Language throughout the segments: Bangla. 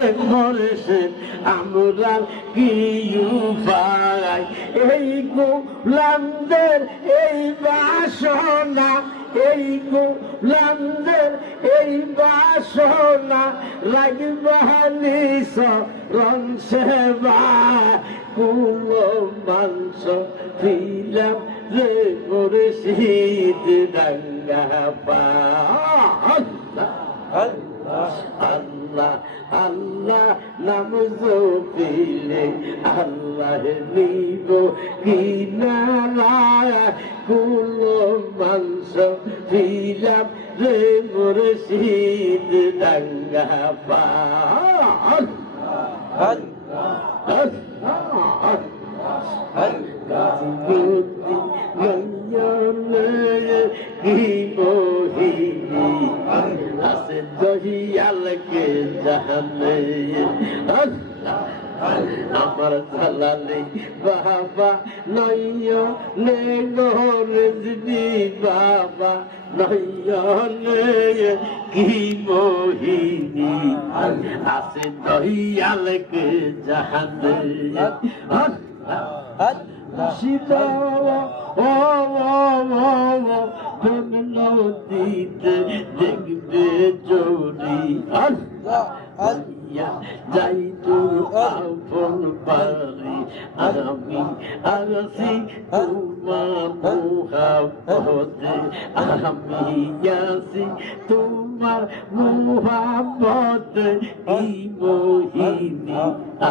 মরেছেন আমরা কি উপায় এই গোলামদের এই বাসনা এই গোলামদের এই বাসনা রাগবাহানি সরণ সেবা কুল মাংস ফিলাম রে মুর্শিদ ডাঙ্গা পা আল্লাহ আল্লাহ নাম জপিলে আল্লাহ নিব কিনারা কুল মাংস ফিলাম রে মুর্শিদ ডাঙ্গা পা আছে দহিয়ালকে জাহানে আমার জালালি বাবা নয়নে রেজবি বাবা নয়নে কি মোহিনী আছে দহিয়ালকে জাহানে সীতা ও নদীতে দেখবে জড়ি যাই তোর আপন বাড়ি আমি আসি তোমার মোহাবতে আমি আসি তোমার মোহাবতে এই মোহিনী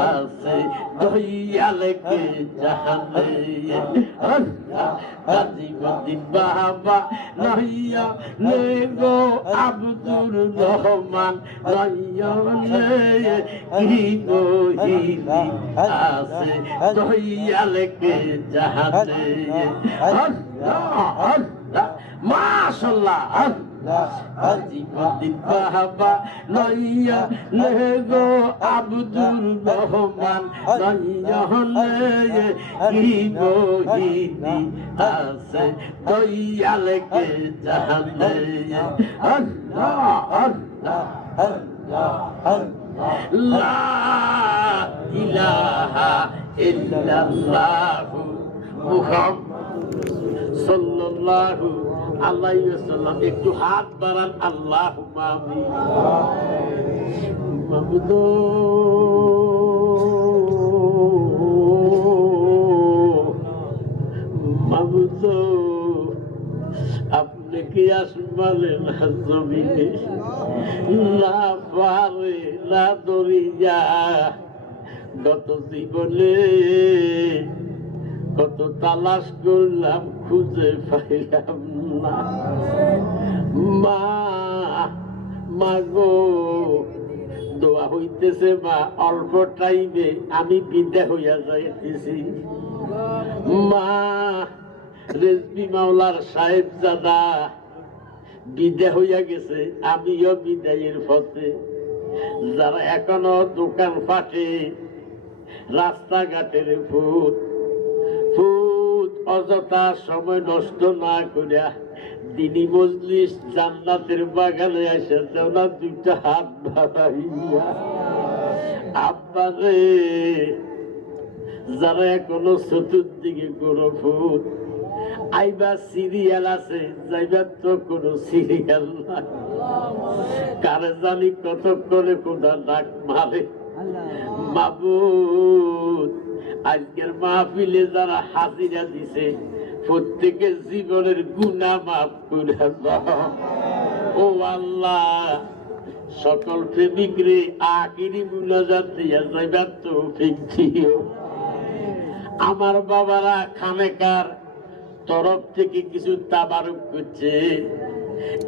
আছে দয়ালকে জাহানে আজিমতি বাবা নহিয়া নেগো আব্দুর রহমান নহিয়া কি মোহিনী আছে দয়ালকে জাহানে মাশাআল্লাহ আজিমতি বাবা নইয়া নেগো আব্দুর রহমান নইয়া কি মোহিনী আছে দয়ালকে জাহানে আল্লাহ আল্লাহ আল্লাহ লা ইলাহা ইল্লাল্লাহু মুহাম্মাদুর সাল্লাল্লাহু আলাইহি ওয়াসাল্লাম একটু হাত বাড়ান আল্লাহুম্মা আমিন মাবুদ মাবুদ আপনি কি আসমানে না জমিনে না পারে না দরিয়া গত জীবনে কত তালাশ করলাম খুঁজে পাইলাম না মা মাগো দোয়া হইতেছে মা অল্প টাইমে আমি বিদায় হইয়া যাইতেছি মা রেজবি মাওলার সাহেব জাদা বিদায় হইয়া গেছে আমিও বিদায়ের পথে যারা এখনো দোকান ফাটে রাস্তাঘাটের ফুট অযথা সময় নষ্ট না করিয়া দিনী মজলিস জান্নাতের বাগানে আসে ওনার দুইটা হাত বাড়াইয়া আব্বা রে যারা এখনো চতুর্দিকে কোনো ফুট আইবা সিরিয়াল আছে যাইবা তো কোনো সিরিয়াল নাই কারে জানি কতক্ষণে কোথা ডাক মারে মাবুদ আজকের মাহফিলে যারা হাজিরা দিছে প্রত্যেকের জীবনের গুনাহ মাফ করে দাও ও আল্লাহ সকল প্রেমিক রে আখিরি মুনাজাত দিয়া যাইবার তৌফিক দিও আমার বাবারা খানেকার তরফ থেকে কিছু তাবারুক করছে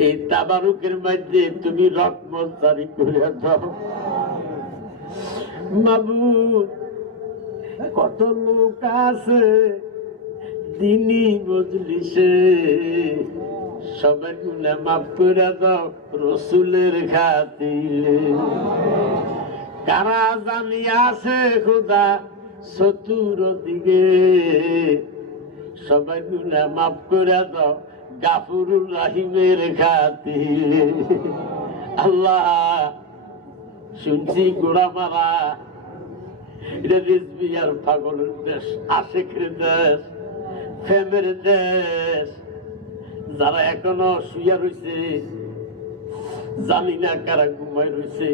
এই তাবারুকের মধ্যে তুমি রহমত জারি করে দাও মাবুদ কত লোক আছে দিনী মজলিসে সবাই গুনাহ মাফ করে দাও রসুলের খাতিরে কারা জানি আছে খোদা চতুর্দিকে সবাই গুনাহ মাফ করে দাও গাফুরুর রহিমের খাতিরে আল্লাহ শুনছি গোড়া মারা, এটা রিজভী আর পাগলের দেশ, আশেকের দেশ, প্রেমের দেশ। যারা এখনো শুয়া রয়েছে, জানি না কারা ঘুমাই রয়েছে।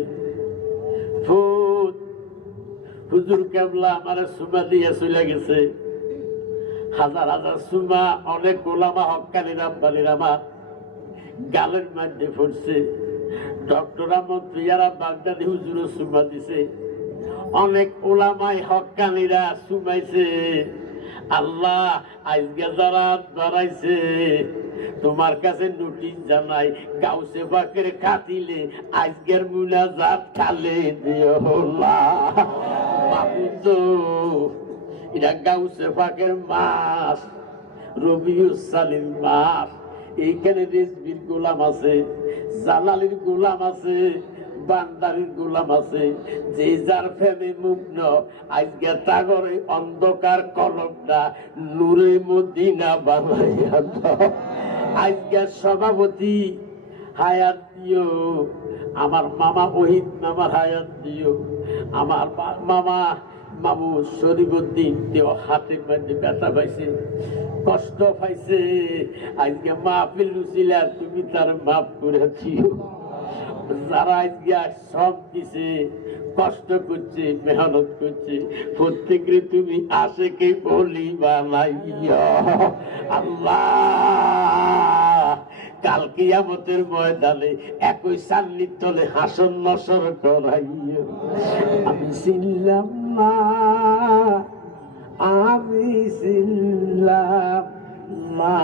হুজুর কেবলা আমার সুমা দিয়ে চলে গেছে, হাজার হাজার সুমা, অনেক ওলামা হক্কানি রাব্বানির আমার গালের মধ্যে পড়ছে। ডক্টর আহমদ পিয়ারা বাগদাদি হুজুরও সুমা দিছে, অনেক ওলামাই হক্কানিরা সুমাইছে। আল্লাহ আজকে যারা ধরাইছে, তোমার কাছে নোটিশ জানাই, গাউসে পাকের কাটিলে আজকের মুনাজাত খালে দিও মাবুদ। এটা গাউসে পাকের মাস, রবিউল সালিম মাস। এইখানে রিজভীর গোলাম আছে, জালালির গোলাম আছে, বান্দারির গোলাম আছে। যে যার ফেমে মুগ্ন, আজকে তাগরে অন্ধকার কলমটা নূরে মদিনা বানাইয়া দাও। আজকে সভাপতি হায়াত দিও, আমার মামা ওহিদ মামার হায়াত দিও। আমার মামা মামু শরীফউদ্দিন দেও হাতের মধ্যে ব্যথা পাইছে, কষ্ট পাইছে। আজকে মাহফিল রুচিলা, তুমি তার মাফ করে দিও। যারা আজকে সব দিছে, কষ্ট করছে, মেহনত করছে, প্রত্যেকে তুমি আশেকে বলি বানাইয়া আল্লাহ। কাল কিয়ামতের ময়দানে একই সান্নির তলে হাসন নসর করাইয়া। আমি ছিলাম না, আমি ছিলাম না,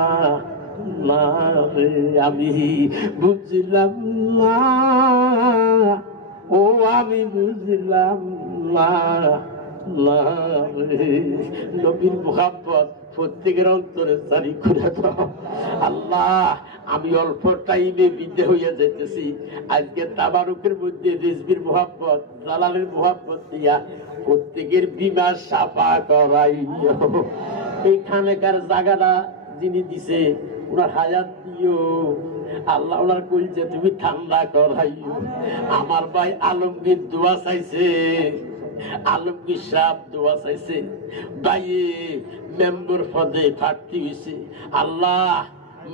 আমি বুঝলাম না, ও আমি বুঝলাম না। নবীর মুহাব্বত প্রত্যেকের অন্তরে জারি করে দাও আল্লাহ। আমি অল্প টাইমে বিদে হইয়া যাইতেছি, আজকে তাবারুকের মধ্যে রিজভীর মুহাব্বত, জালালের মুহাব্বত দিয়া প্রত্যেকের বিমা সাফা করাইও। এইখানেকার জায়গাটা যিনি দিছে, ওনার হায়াত দিও আল্লাহ, ওনার কইছে তুমি ঠান্ডা করাইও। আমার ভাই আলমগীর দোয়া চাইছে, আলমগীর সাহেব দোয়া চাইছে, ভাইয়ে মেম্বার পদে প্রার্থী হয়েছে। আল্লাহ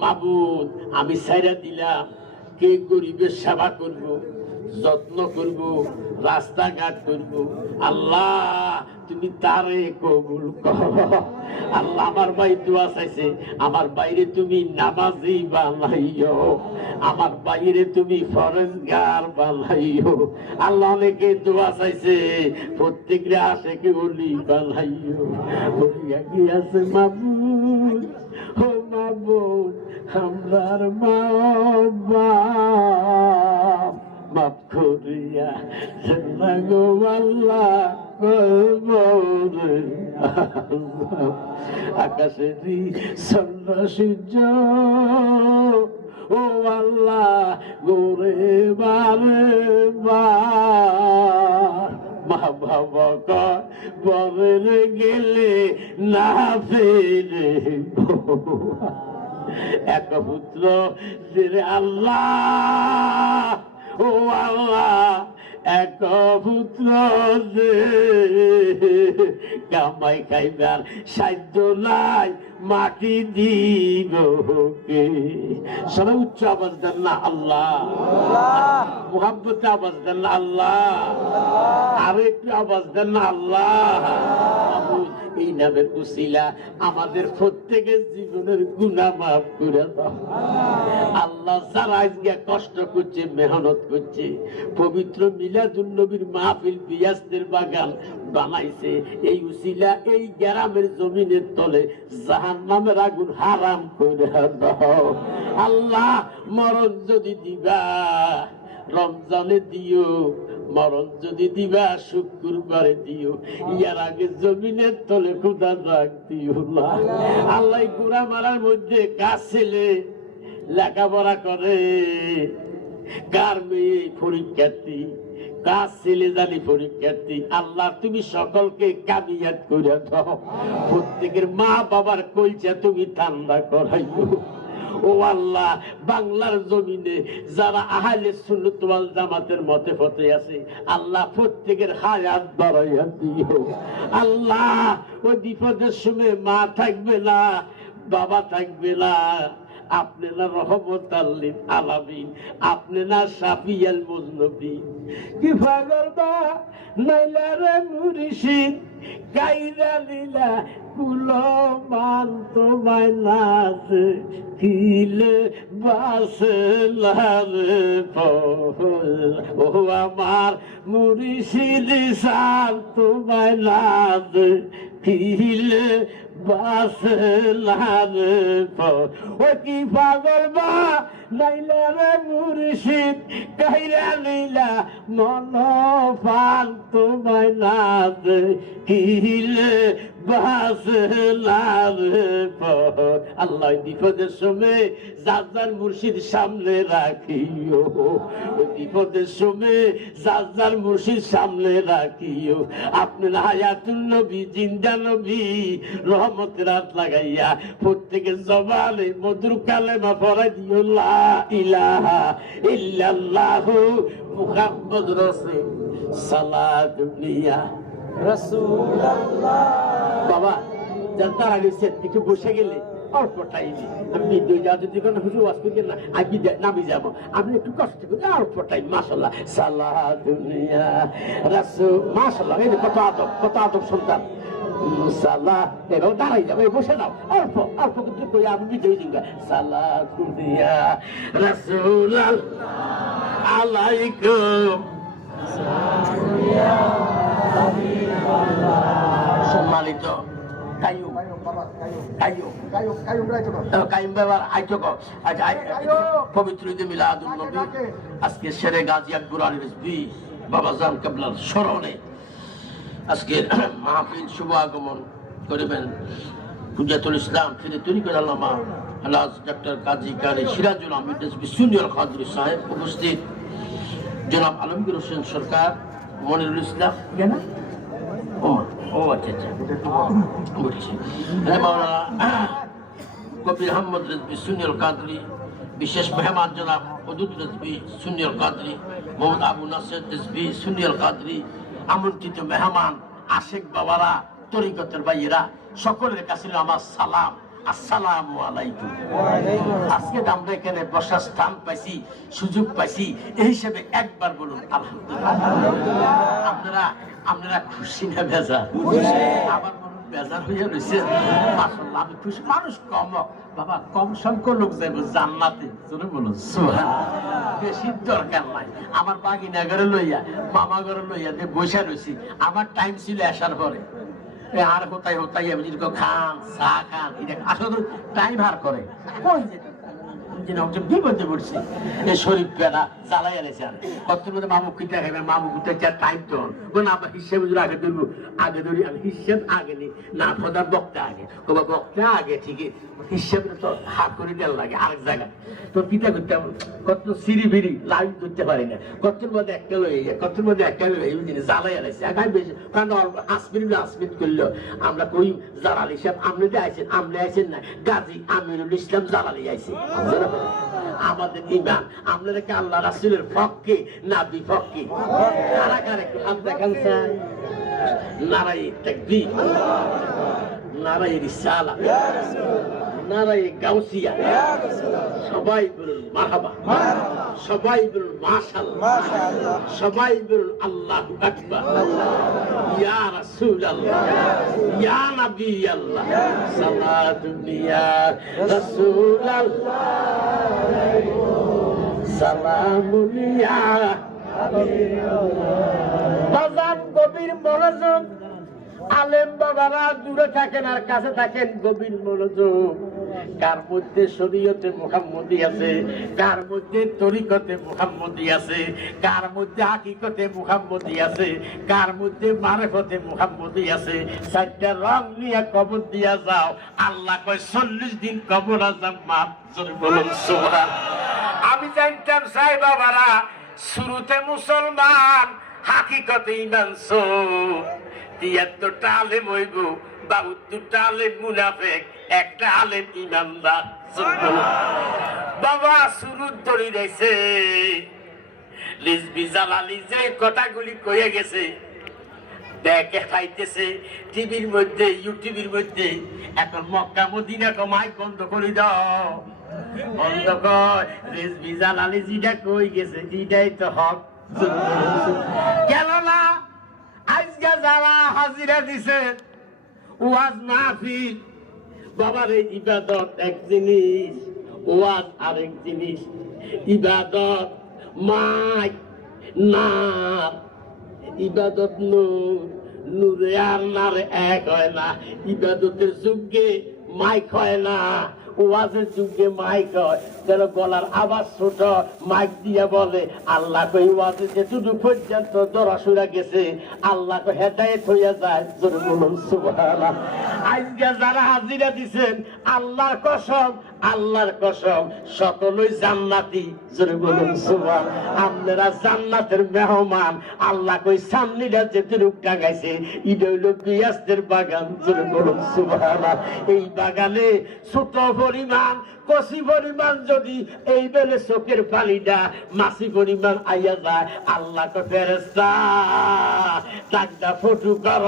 মাবুদ, আমি ছাইরা দিলাম, কে গরিবের সেবা করব, যত্ন করব, রাস্তাঘাট করব। আল্লাহ তুমি তারে কবুল করো। আল্লাহ আমার ভাই দোয়া চাইছে, আমার বাইরে তুমি নামাজি বানাইও, আমার বাইরে তুমি ফরেজগার বানাইও। আল্লাহ অনেকে দোয়া চাইছে, প্রত্যেকরে আশেকে বলি বানাইও। বলিয়া গিয়াছে মাবুদ, ও মাবুদ, আমরার মা মাফ করিয়া গো আল্লাহ, আকাশেরই চন্দ্র সূর্য, ও আল্লাহ গোরে বারে মা বাবা বলে গেলে না ফেরে এক পুত্র আল্লাহ, ও আল্লাহ এক পুত্র দে, কামাই খাইবার সাধ্য নাই, মাটি দিব কে। সবাই উচ্চ আওয়াজ দেন না আল্লাহ, মুহাব্বতে আওয়াজ দেন না আল্লাহ, আরো একটু আওয়াজ দেন না আল্লাহ। এই নামের উসিলা আমাদের প্রত্যেকের জীবনের গুনাহ মাফ করে দাও আল্লাহ। যারা আজকে কষ্ট করছে, মেহনত করছে, পবিত্র মিলাদুন নবীর মাহফিল বিয়াসদের বাগান বানাইছে, এই উসিলা এই গ্রামের জমিনের তলে জাহান্নামের আগুন হারাম করে দাও আল্লাহ। মরণ যদি দিবা রমজানে দিও, মরণ যদি দিবা শুক্রবারে দিও, ইয়ার আগে জমিনের তলে খোদা রাখ দিও না আল্লাহ। গুড়া মারার মধ্যে কাজ ছেলে লেখাপড়া করে, কার মেয়ে পরীক্ষার্থী, কাজ ছেলে জানি পরীক্ষার্থী। আল্লাহ তুমি সকলকে কামিয়াত করে দাও, প্রত্যেকের মা বাবার কলজা তুমি ঠান্ডা করাইও। ও আল্লাহ, বাংলার জমিনে যারা আহলে সুন্নাত ওয়াল জামাতের মতে ফতে আছে আল্লাহ প্রত্যেকের হায়াত বাড়াইয়া দিও। আল্লাহ ওই বিপদের সময় মা থাকবে না, বাবা থাকবে না, আপনি না রহমত আল্লিল আলামিন, আপনি না শাফিয়াল মুজনবিন। কি পাগল বা নাইলা রে মুর্শিদ গাইরা লীলা কুলো মান তোমায় নাচ কিলে বাসলার ও আমার মুর্শিদ সার তোমায় নাচ কিলে বাসলার ও কি পাগল বা নাইলা রে মুর্শিদ গাইরা লীলা মন পান তোমায় নাচ কিলে বাসলার আল্লাহ বিপদের সময় যার মুর্শিদ সামনে রাখিও, ওই বিপদের সময় যার মুর্শিদ সামনে রাখিও। আপনার হায়াতুল নবী জিন্দা নবী রহমতের হাত লাগাইয়া প্রত্যেকের জবানে মধুর কালেমা পড়াই দিও, লা ইলাহা ইল্লাল্লাহু মুহাম্মাদুর রাসূল সাল্লাল্লাহু রাসূলুল্লাহ। বাবা যার আগে একটু বসে গেলে অল্প টাইমে আমি যদি কোনো কিছু ওয়াজ করি না আগে নামি যাবো, আপনি একটু কষ্ট করে অল্প টাইম। মাশাআল্লাহ সালাতুল্লাহ রাসূল, মাশাআল্লাহ এই কত আদব, কত আদব সন্তান। সালাহ এবার দাঁড়াই যাবে, বসে দাও অল্প অল্প কিছু কই আমি বিজয় দিই। সালাতুল্লাহ রাসূল আলাইকুম সম্মানিত পবিত্র ঈদে মিলাদুন নবী আজকে শেরে গাজী আকবর আলী রিজভী বাবাজান কিবলার স্মরণে আজকে মাহফিল শুভ আগমন করিবেন হুজ্জাতুল ইসলাম ফিরে তরিকত আল্লামা আলহাজ ডক্টর কাজী কারি সিরাজুল আহমেদ রিজভী সিনিয়র কাদরি সাহেব, উপস্থিত জনাব আলমগীর হোসেন সরকার, মনিরুল ইসলাম কবির আহমদ রিজভী সুনিয়র কাদরি, বিশেষ মেহমান জনাব হদুদ রিজভী সুনিয়র কাদরি, মোহাম্মদ আবু নাসির রিজভী সুনিয়র কাদরি, আমন্ত্রিত মেহমান আশেক বাবারা, তরিকতের ভাইয়েরা, সকলের কাছে আমার সালাম, আসসালামু আলাইকুম। আজকে আমরা এখানে বসার স্থান পাইছি, সুযোগ পাইছি, এই হিসেবে একবার বলুন আলহামদুলিল্লাহ। আপনারা খুশি না বেজার? আবার বলুন বেজার হইয়া রয়েছে। মাশাআল্লাহ আমি খুশি। মানুষ কম বাবা, কম সংখ্যক লোক যাইব জান্নাতে, জোরে বলুন সুবহানাল্লাহ। বেশি দরকার নাই। আমার বাগিনা ঘরে লইয়া মামা ঘরে লইয়া যে বসে রয়েছি, আমার টাইম ছিল আসার পরে আর কোথায় হতাই আমি যেরকম খান চা খান আসলে টাইম হার করে বিপদে পড়ছি। এই শরীফ পেলা জ্বালাই আনেছেন কত মধ্যে মামুক কিটা খাবে, মামুক টাইম তো না হিসেবে আগে ধরবো, আগে ধরি আমি হিসেব আগে নি না প্রধান বক্তা আগে, তোমার বক্তা আগে ঠিকই হিসেবে তো হাত করে দেওয়ার লাগে আরেক জায়গায়। তো পিতা করতে কত সিঁড়ি বিড়ি লাইন ধরতে পারি না, কতর মধ্যে একটা লই কতর মধ্যে একটা লই এই জিনিস জ্বালাই আনেছে আগামী বেশি কারণ আসমিন করলো আমরা কই জালাল হিসাব আপনি আইছেন, আপনি আইছেন না গাজী আমিরুল ইসলাম জালালি আইছে। আমাদের ইমান আপনাদেরকে আল্লাহ রাসূলের পক্ষে না বিপক্ষে? কারাগার একটু হাত দেখান চাই। নারায়ে তাকবীর, নারায়ে রিসালাত, নারায়ে গাউসিয়া। সবাই বলুন মারহাবা, সবাই বলুন মাশাআল্লাহ, সবাই বলুন আল্লাহু আকবার। ইয়া রাসূলুল্লাহ, ইয়া নবী আল্লাহ, সালাতুল্লাহ রাসূলুল্লাহ, সালামুল্লাহ বাজান। গভীর মনোযোগ, আলেম বাবারা দূরে থাকেন আর কাছে থাকেন, গভীর মনোযোগ। কার মধ্যে শরীয়তে মুহাম্মদী আছে, কার মধ্যে তরিকতে মুহাম্মদী আছে, কার মধ্যে হাকিকতে মুহাম্মদী আছে, কার মধ্যে মারিফতে মুহাম্মদী আছে। চারটা রং নিয়ে কবর দিয়া যাও, আল্লাহ কয় 40 দিন কবর আযাব মাফ। বলুন সুবহানাল্লাহ। আমি জানতাম সাই বাবারা শুরুতে মুসলমান, হাকিকতে ঈমান সো 73টা আলেম হইব, 72টা আলেম মুনাফিক, একটা আলেম ইমানদার। বাবা শুরুর ধরে রয়েছে রিজভী জালালী যে কথাগুলি কয়ে গেছে দেখে পাইতেছে টিভির মধ্যে ইউটিউবের মধ্যে। এখন মক্কা মদিনা কমাই বন্ধ করে দাও, বন্ধ কর। রিজভী জালালী যেটা কই গেছে এটাই তো হক। কেননা আজকে যারা হাজিরা দিছে ওয়াজ মাহফিল, বাবার এই ইবাদত এক জিনিস, ওয়াজ আরেক জিনিস। ইবাদত মাইক নার, ইবাদত নূর, নূরে আর নার এক হয় না। ইবাদতের যুগে মাইক হয় না, ওয়াজের যুগে মাইক হয়। যেন গলার আওয়াজ ছোট, মাইক দিয়া বলে আল্লাহ কই ওয়াজে যেটুকু পর্যন্ত দরাসুরা গেছে আল্লাহ কই হেদায়েত হইয়া যায়। জোরে বলুন সুবহানাল্লাহ। আজকে যারা হাজিরা দিছেন আল্লাহর কসম, আল্লাহর কসম সকলই জান্নাতি। জোরে বলুন সুবহান। আপনারা জান্নাতের মেহমান। আল্লাহ কই সামনিটা যেটুকু টাঙাইছে এটা হইল বিয়াস্তের বাগান। জোরে বলুন সুবহানাল্লাহ। এই বাগানে ছোট পরিমাণ কষি পরিমাণ যদি এই বেলে চোখের পানিটা মাসি পরিমাণ আইয়া যায় আল্লাহ কে ফেরেশতা টাকটা ফটু কর,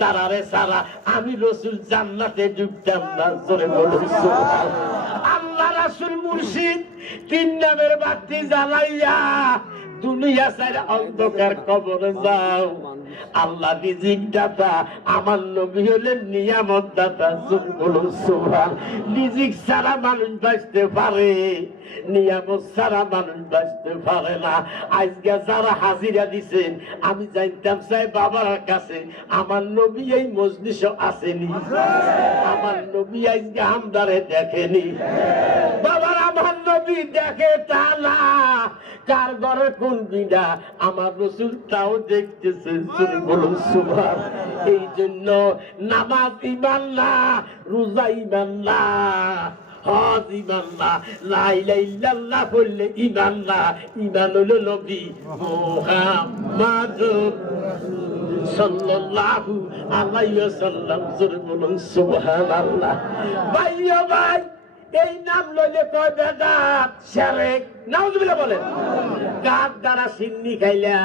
তারারে সারা আমি রসুল জান্নাতে ঢুকতাম না। জোরে বলুন সুবহানাল্লাহ। আল্লাহ রাসূল মুর্শিদ তিন নামের বাতি জ্বালাইয়া দুনিয়া সাইরা অন্ধকার কবরে যাও। আল্লাহ রিজিক দাতা, আমার নবী হলেন নিয়ামত দাতা। বলুন সুবহান। রিজিক ছাড়া মানুষ বাঁচতে পারে, নিয়ামত ছাড়া মানুষ বাঁচতে পারে না। আজকে যারা হাজিরা দিছেন আমি জানতাম চাই বাবার কাছে আমার নবী এই মজলিসে আসেনি, আমার নবী আজকে আমদারে দেখেনি। বাবার আমার নবী দেখে তা না, কার ঘরে কোন বিনা আমার রসুল তাও দেখতেছে। বলুন সুবহান। এই জন্য নামাজ ইমান না, রোজা ইমান না, হজ ইমান না, লা ইলাহা ইল্লাল্লাহ বললে ইমান না। ইমান হলো নবী মুহাম্মাদুর সাল্লাল্লাহু আলাইহি ওয়াসাল্লাম। জোরে বলুন সুবহানাল্লাহ। ভাইও ভাই এই নাম লইলে কয় বেদাত শিরক, নাউজুবিল্লাহ বলেন। কার দ্বারা সিন্নি খাইলা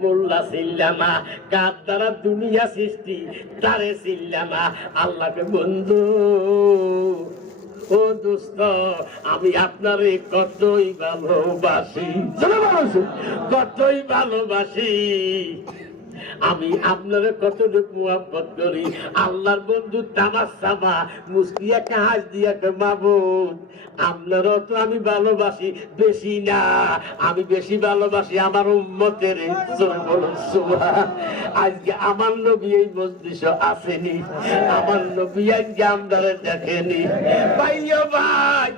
মোল্লা চিল্লা না, কার দ্বারা দুনিয়া সৃষ্টি তারে চিল্লা না। আল্লাহকে বন্ধু ও দোস্ত আমি আপনারে কতই ভালোবাসি, কতই ভালোবাসি। আমি আপনারা কতটুকু মুহাব্বত করি। আল্লাহর বন্ধু তামাশামা মুসকিয়া কাজ দিয়া মাবুদ আপনারও তো আমি ভালোবাসি, বেশি না আমি বেশি ভালোবাসি আমার উম্মতের। বলুন সুবহান। আজকে আমার নবী এই মজলিসে আসেনি, আমার নবী আজকে আমদারে দেখেনি। ভাইও ভাই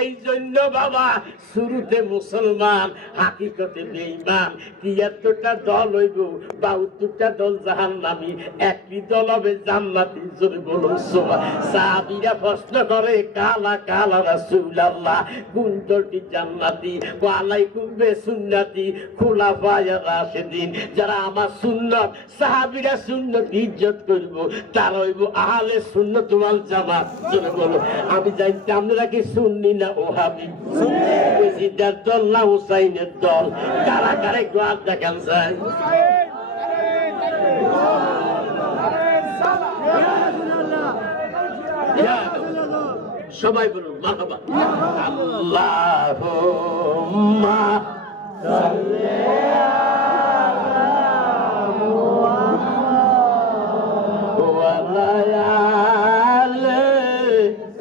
এই জন্য বাবা শুরুতে মুসলমান হাকিকতে বেঈমান। ৭৩টা দল হইব, ৭২টা দল জাহান্নামী, একটি দল হবে জান্নাতি। জোরে বলুন সুবহান। সাহাবীরা প্রশ্ন করে কালা কালা রাসূলুল্লাহ, কোন দলটি জান্নাতি? ওয়া আলাইকুম বিসুন্নতি খুলাফায়ে রাশিদিন। যারা আমার সুন্নাত সাহাবীরা সুন্নাত ইজ্জত করব তারা হইব আহলে সুন্নাত ওয়াল জামাত। জোরে বলুন। আমি জানতাম আপনারা কি সুন্নি না ওহাবি? প্রেসিডেন্ট দল না হুসাইনের দল? কারা কারা একটু হাত দেখান যায়। সবাই বলুন মারহাবা। আল্লাহুম্মা সাল্লি আলা মুহাম্মাদ ওয়া আলা আলি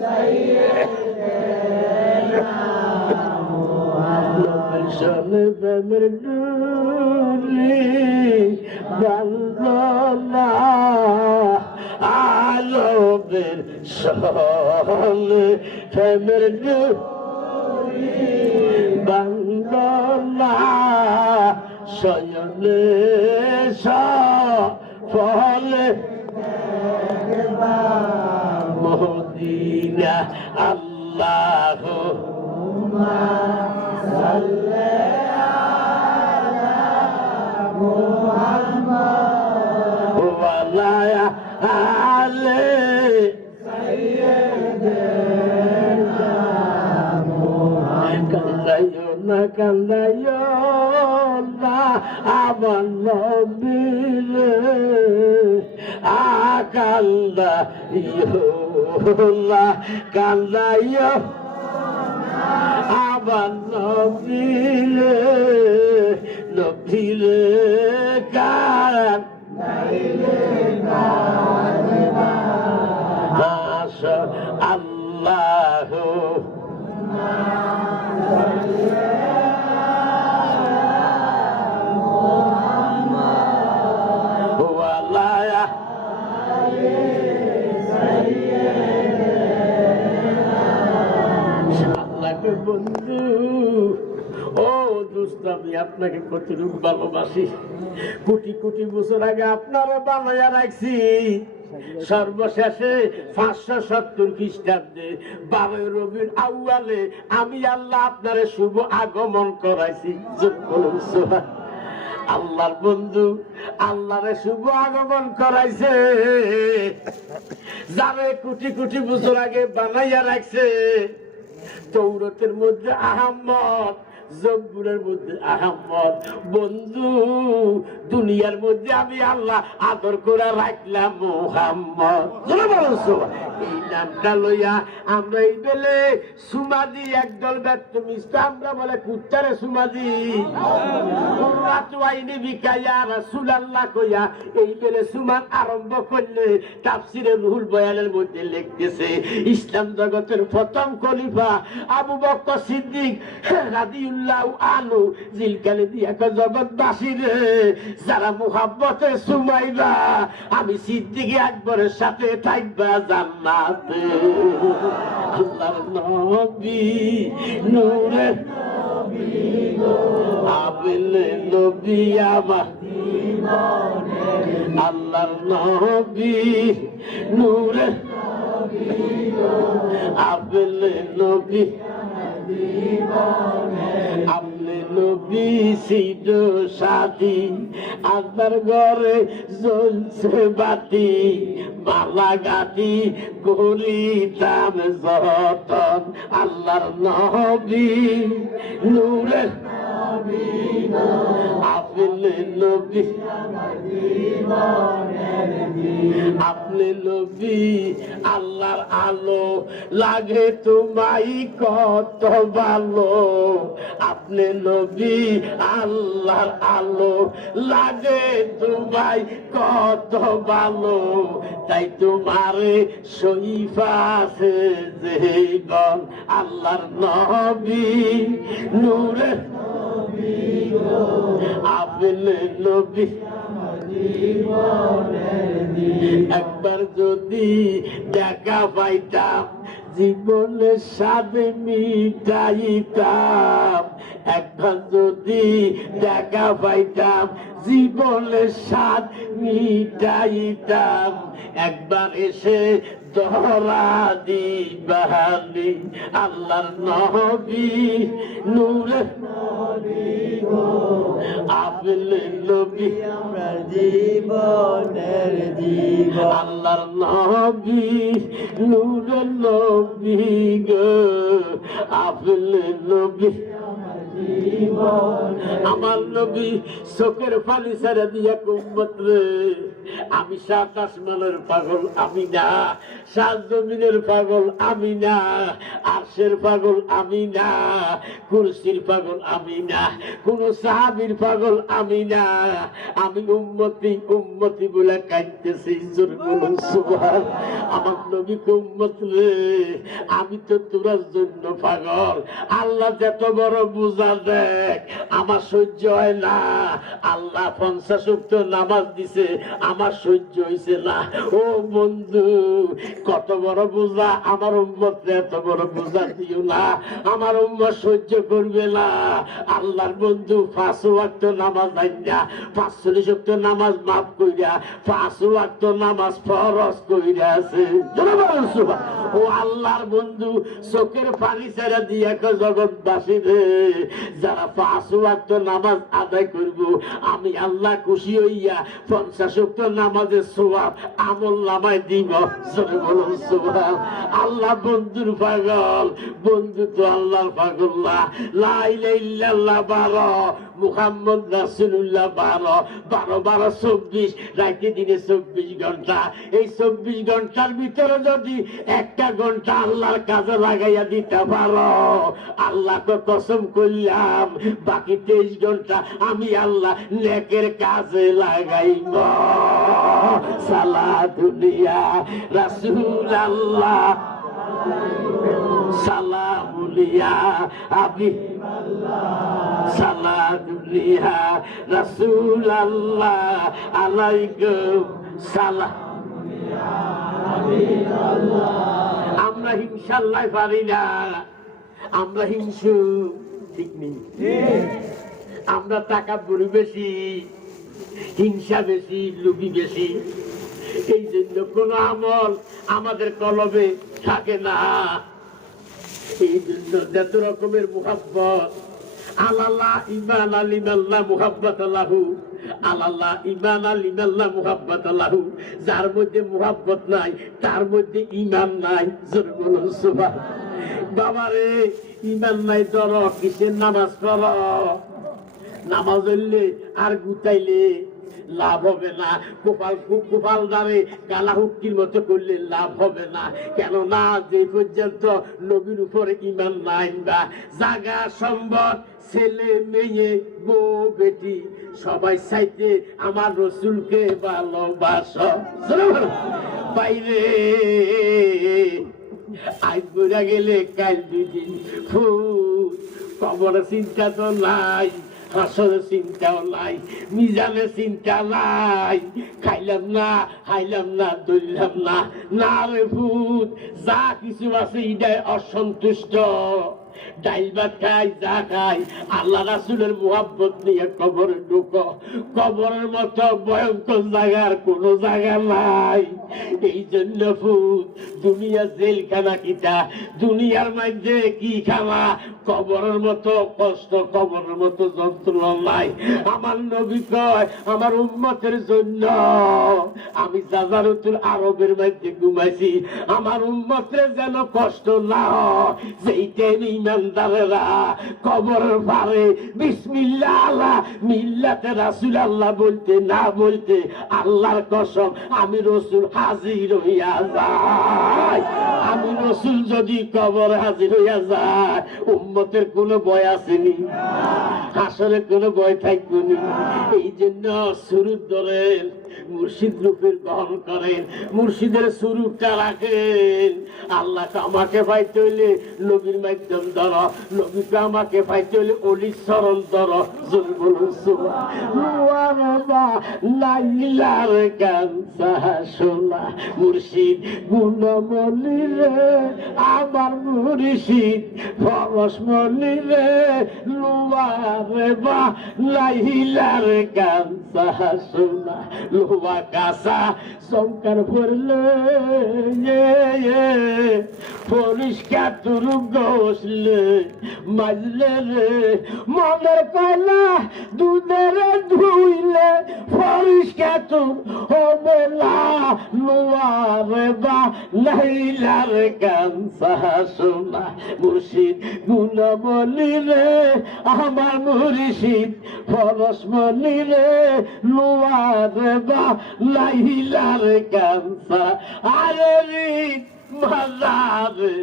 সাইয়্যিদিনা মুহাম্মদ শোনে প্রেমের নূরি বান্দনা আলোবের শোনে প্রেমের নূরি বান্দনা শয়নে সফলে মদিনা। আল্লাহুম্মা সাল্লি আলা মুহাম্মাদ ওয়া আলা আলি সাইয়্যিদিনা কান্দাইও না আমার নবীরে কান্দাইও না কান্দাইও আমার নবীরে নবীরে আল্লাহ বন্ধু ও দোস্ত আমি আপনাকে কতটুকু ভালোবাসি কোটি কোটি বছর আগে আপনারা বানাইয়া রাখছি সর্বশেষে 570 খ্রিস্টাব্দে 12 রবিউল আউয়ালে আমি আল্লাহ আপনারে শুভ আগমন করাইছি আল্লাহর বন্ধু আল্লাহরে শুভ আগমন করাইছে যারে কোটি কোটি বছর আগে বানাইয়া রাখছে তৌরাতের মধ্যে আহমদ জব্বুরের মধ্যে আহমদ বন্ধু দুনিয়ার মধ্যে আমি আল্লাহ আদর করে রাখলাম মুহাম্মদ এই নামটা লইয়া আমরা এই বেলে সুমাদি একদল ব্যক্ত মিষ্ট আমরা বলে কুত্তারে সুমাদি আইনি বিকাইয়া রাসূলুল্লাহ কইয়া এই বেলে সুমান আরম্ভ করলে তাফসিরে রুহুল বয়ানের মধ্যে লিখতেছে ইসলাম জগতের প্রথম খলিফা আবু বকর সিদ্দিক রাদিয়াল্লাহু আনহু জিলকালে দিয়া জগৎবাসী রে যারা মুহাব্বতে সুমাইবা আমি সিদ্দিক আকবরের সাথে থাকবা জান্নাতে আল্লাহর নবী নূরে নবী গো আবিলে নবী আমার আল্লাহর নবী নূরে নবী গো আবিলে নবী আপনি নবী ছিল সাথী আপনার ঘরে জ্বলছে বাতি মালা গাতি করিতাম যতন আল্লাহর নবী নূরে আপনি নবী আপনি নবী আল্লাহর আলো লাগে তোমাই কত ভালো আপনি নবী আল্লাহর আলো লাগে তোমাই কত ভালো তাই তোমারে শরীফাছে জীবন আল্লাহর নবী নূরে আপনি নবী একবার যদি দেখা পাইতাম জীবনে স্বাদ মিটাইতাম একবার যদি দেখা পাইতাম জীবনে স্বাদ মিটাইতাম একবার এসে ধরা দিবানি আল্লাহর নবী নূরে আপনি নবী আমার জীবনের জীবন আল্লাহর নবী নূরে নবী গো আপনি নবী আমার নবী চোখের পানি ছেড়ে দিয়া উম্মত রে আমি সাত আসমানের পাগল আমি না সাত জমিনের পাগল আমি না আরশের পাগল আমি না কুরসির পাগল আমি না কোন সাহাবীর পাগল আমি না আমি উম্মতি উম্মতি বলে কাঁদতেছি সুবহান আমার নবীকে উম্মত রে আমি তো তোর জন্য পাগল আল্লাহ যত বড় বুঝা দেখ আমার সহ্য হয় না আল্লাহ 50 ওয়াক্ত নামাজ দিছে আমার সহ্য হইছে না ও বন্ধু কত বড় বোঝা আমার উম্মত এত বড় বোঝা দিও না আমার উম্মত সহ্য করবে না আল্লাহর বন্ধু 5 ওয়াক্ত নামাজ না 45 ওয়াক্ত নামাজ মাফ কইরা 5 ওয়াক্ত নামাজ ফরজ কইরা আছে ও আল্লাহর বন্ধু চোখের পানি ছেড়ে দিয়া জগৎবাসী রে যারা 5 ওয়াক্ত নামাজ আদায় করব, আমি আল্লাহ খুশি হইয়া 50 ওয়াক্ত নামাজের সওয়াব আমল নামায় দিব। জোরে বলুন সুবহান। আল্লাহ বন্ধুর পাগল, বন্ধু তো আল্লাহর পাগল না। লা ইলাহা ইল্লাল্লাহ 12, মুহাম্মদ রাসূলুল্লাহ 12, 12 12 24, রাতে দিনে 24 ঘন্টা। এই 24 ঘন্টার ভিতরে যদি একটা ঘন্টা আল্লাহর কাজে লাগাইয়া দিতে পারো, আল্লাহকে কসম করলাম বাকি 23 ঘন্টা আমি আল্লাহ নেকের কাজে লাগাইব। সালাতুল্লাহ রাসূলুল্লাহ সালামুলিয়া সালাতুল্লাহ রাসূলুল্লাহ আলাইকুম সালাম। আমরা হিংসাল্লাহ পারি না, আমরা হিংসু, ঠিক নেই? আমরা টাকা বুড়ি বেশি, হিংসা বেশি, লুবি বেশি। এই জন্য কোন আমল আমাদের কলবে থাকে না। এই জন্য যত রকমের মুহাব্বত, আল্লাহ ইমান আলিমাল্লাহ মুহাব্বত আল্লাহু, আল্লাহ ইমান আলিমাল্লাহ মুহাব্বত আল্লাহু। যার মধ্যে মুহাব্বত নাই তার মধ্যে ইমান নাই। জোরে বলুন সুবহান। বাবারে ইমান নাই ধর, কিসের নামাজ পড়ো? নামাজ হইলে আর গুতাইলে লাভ হবে না। কোপাল দ্বারে গালা হুক্কির মতো করলে লাভ হবে না। কেননা যে পর্যন্ত নবীর উপরে ইমান নাই, বা জাগা সম্বদ, ছেলে মেয়ে বউ বেটি সবাই চাইতে আমার রসুলকে ভালোবাসো। বাইরে আজ বোঝা গেলে কাল 2 দিন কবরের চিন্তা তো নাই, হাসরের চিন্তাও নাই, মিজানের চিন্তা নাই। খাইলাম না, হাইলাম না, দৌড়লাম না, না রে ভূত। যা কিছু আছে ইডায় অসন্তুষ্ট। ডাইল ভাত খাই, যা খাই, আল্লাহ রাসূলের মুহাব্বত নিয়ে কবরে ঢুকো। কবরের মতো ভয়ঙ্কর জায়গার কোন জায়গা নাই। এই জন্য ভূত, দুনিয়া জেলখানা কিটা, দুনিয়ার মধ্যে কি খানা, কবরের মতো কষ্ট, কবরের মতো যন্ত্রণা নাই। আমার নবী কয় আমার উম্মতের জন্য আমি জাজারতুল আরবের মধ্যে ঘুমাইছি, আমার উম্মতের যেন কষ্ট না হয়। যেইটাই ইমানদারেরা কবরের পারে বিসমিল্লাহ আলা মিল্লাতে রাসূলুল্লাহ বলতে না বলতে, আল্লাহর কসম আমি রসুল হাজির হইয়া যাই। আমি রসুল যদি কবরে হাজির হইয়া যায়, উম্মতের কোনো ভয় আসেনি, হাসরে কোনো ভয় থাকবেনি। এই জন্য সুরুত ধরেন, মুর্শিদ রূপের গ্রহণ করেন, মুর্শিদের সুরুপটা রাখেন। আল্লাহকে আমাকে পাইতে হইলে নবীর মাধ্যম ধর, নবীকে আমাকে পাইতে হইলে অলির চরণ ধর। জোরে বলুন সুবহান। মুর্শিদ গুণমণি রে আমার মুর্শিদ, পরশমণি রে লুয়ারে বা লাইলার কান্সা সোনা। লোহা কাঁচা শঙ্কর পড়লে পরিষ্কার তোর গোসলে মাজলে রে, মনের কয়লা দুধের ধুইলে পরিষ্কার তোর হবে না। লোয়ারে বা লাইলার কান্সা সোনা। মুর্শিদ গুণমণি রে আমার মুর্শিদ, পরশমণি রে লোয়ারে বা লাইলার কান্সা। আরে রিত মাজারে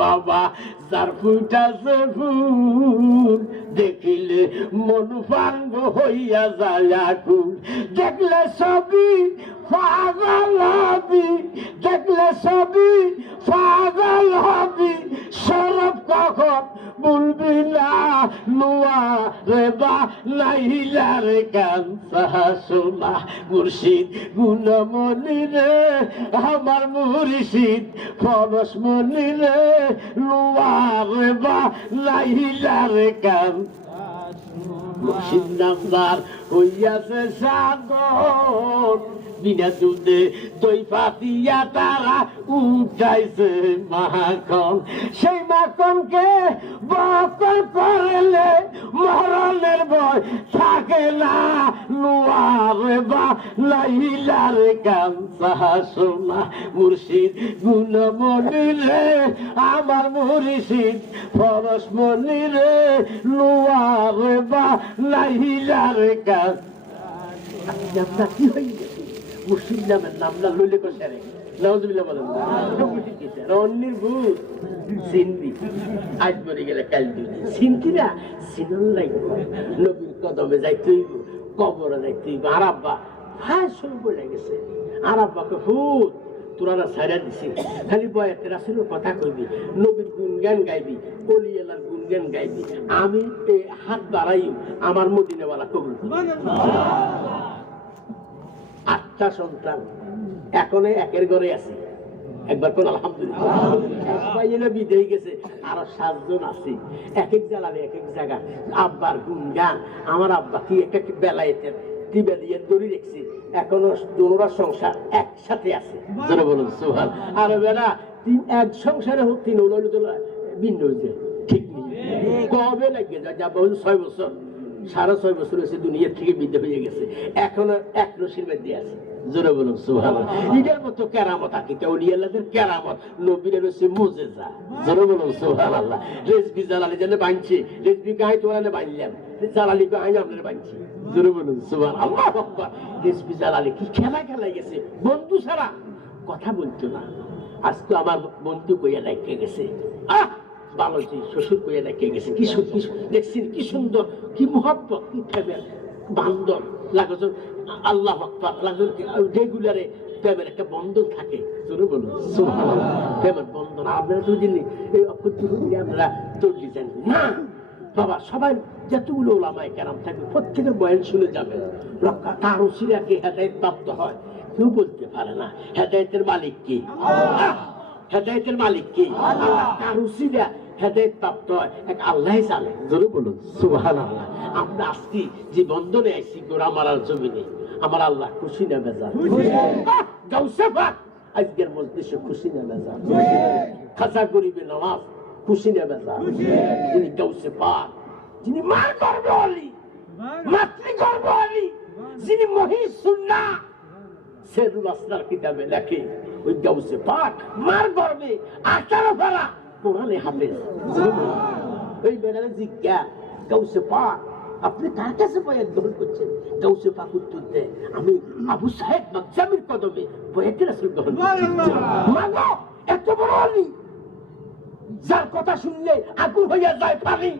বাবা যার ফুটাছে ফুল, দেখিলে মন পাঙ্গ হইয়া যায় আকুল। দেখলে ছবি পাগল হবি, দেখলে ছবি পাগল হবি, সরব কখন বলবি না। লোয়া রে বা লাইলার কান্সা সোনা। মুর্শিদ গুণমণি রে আমার মুর্শিদ, পরশমণি রে লোয়া রে বা লাইলার কান্সা। মুর্শিদ নামদার হইয়াছে সাগর, বিনা দুধে দই ফাটিয়া তারা উঠাইছে মাখন। সেই মাখনকে বকল করলে মরণের ভয় থাকে না। নোয়ারে বা লাইলারে কাঞ্চা সোনা মুর্শিদ গুণমণি রে আমার মুর্শিদ পরশমণি রে নোয়ারে বা লাইলারে কাঞ্চা। কি হয়ে গেছে মুর্শিদ নামের নামটা লইলে কোথায় নজবিল্লা বলেন অন্যের ভূত সিন্দি আজ মরে গেলে কাল দুদিন সিন্তি না সিনন লাগবে নবীর কদমে যাইতে হইব কবরে যাইতে হইব। আর আব্বা ভাই শুরু করে গেছে আর আব্বাকে ভূত তোরা সাইরা দিছি খালি বয়াতে রাসূলের কথা কইবি নবীর গুণগান গাইবি ওলিয়ালার গুণগান গাইবি। আমি হাত বাড়াই আমার মদিনাওয়ালা কবুল করবে। 8টা সন্তান এখনো একের ঘরে আছে। একবার কোন আলহামদুলিল্লাহ বিদেয় গেছে আরো 7 জন আছে এক এক জায়গায় এক এক জায়গা। আব্বার গুণগান আমার আব্বা কি একটা বেলায়েতের টিবে দিয়ে দড়ি রেখেছে এখনো দোনোরা সংসার একসাথে আছে। বলুন সুবহান। আর বেলা এক সংসারে হোক 3 হলো তো ভিন্ন হয়েছে ঠিক নেই কবে লাগে যা বলুন 6 বছর 6.5 বছর হয়েছে দুনিয়ার থেকে বিদায় হয়ে গেছে এখনো এক রশির মধ্যে আছে। জোরে বলুন সুবহানাল্লাহ। এটার মতো কেরামত আকিতে ওলিয়াল্লাহদের কেরামত নবীর হচ্ছে মুজিজা। জোরে বলুন সুবহানাল্লাহ। রেজবি জালালি জানে বানছে রেজবি গায় তোরানে বানলাম জালালি গায় আপনারে বানছি। জোরে বলুন সুবহানাল্লাহ। আল্লাহু আকবার। রেজবি জালালি কি খেলা গেছে বন্ধু ছাড়া কথা বলতো না। আজকে আমার বন্ধু কইয়া লাইকে গেছে ভালো যে শ্বশুর কইয়া লাইকে গেছে কি দেখছেন কি সুন্দর কি মুহাব্বত কি ফেবেল বান্ধব লাগজন। আল্লাহু আকবার লাগজন রেগুলারে প্রেমের একটা বন্ধন থাকে। জোরে বলুন সুবহানাল্লাহ। প্রেমের বন্ধন আপনারা তো জানি এই অপরচুনিটি আপনারা তৈরি জানেন না বাবা। সবাই যতগুলো ওলামায়ে কেরাম থাকবে প্রত্যেকের বয়ান শুনে যাবেন রক্ষা তার ওসিলাকে হেদায়েত প্রাপ্ত হয় কেউ বলতে পারে না। হেদায়েতের মালিক কি? হেদায়েতের মালিক কি? তার ওসিলা হেদায়েত প্রাপ্ত হয় এক আল্লাহই জানে। জোরে বলুন সুবহানাল্লাহ। আমরা আজকে যে বন্ধনে আইছি গোড়া মারার জমিনে আমার আল্লাহ খুশি না বেজার? গাউসে পাক আজকের মজলিসে খুশি না বেজার? খাজা গরিবে নওয়াজ খুশি না বেজার? যিনি গাউসে পাক যিনি মার গর্বে অলি মাতৃ গর্বে অলি যিনি মহিষ সুন্নাহ সেরুল আসরার কিতাবে লেখে ওই গাউসে পাক মার গর্বে 18 পারা কোরআনে হাফেজ। ওই বেলারে জিজ্ঞা গাউসে পাক আপনি কার কাছে বয়াত গ্রহণ করছেন? গাউসে পাক উত্তর দেয় আমি আবু সাহেব মাকজামির কদমে বয়াতে রাসূল গ্রহণ করছি। মাগো এত বড় অলি যার কথা শুনলে আগুন হইয়া যায় পানি,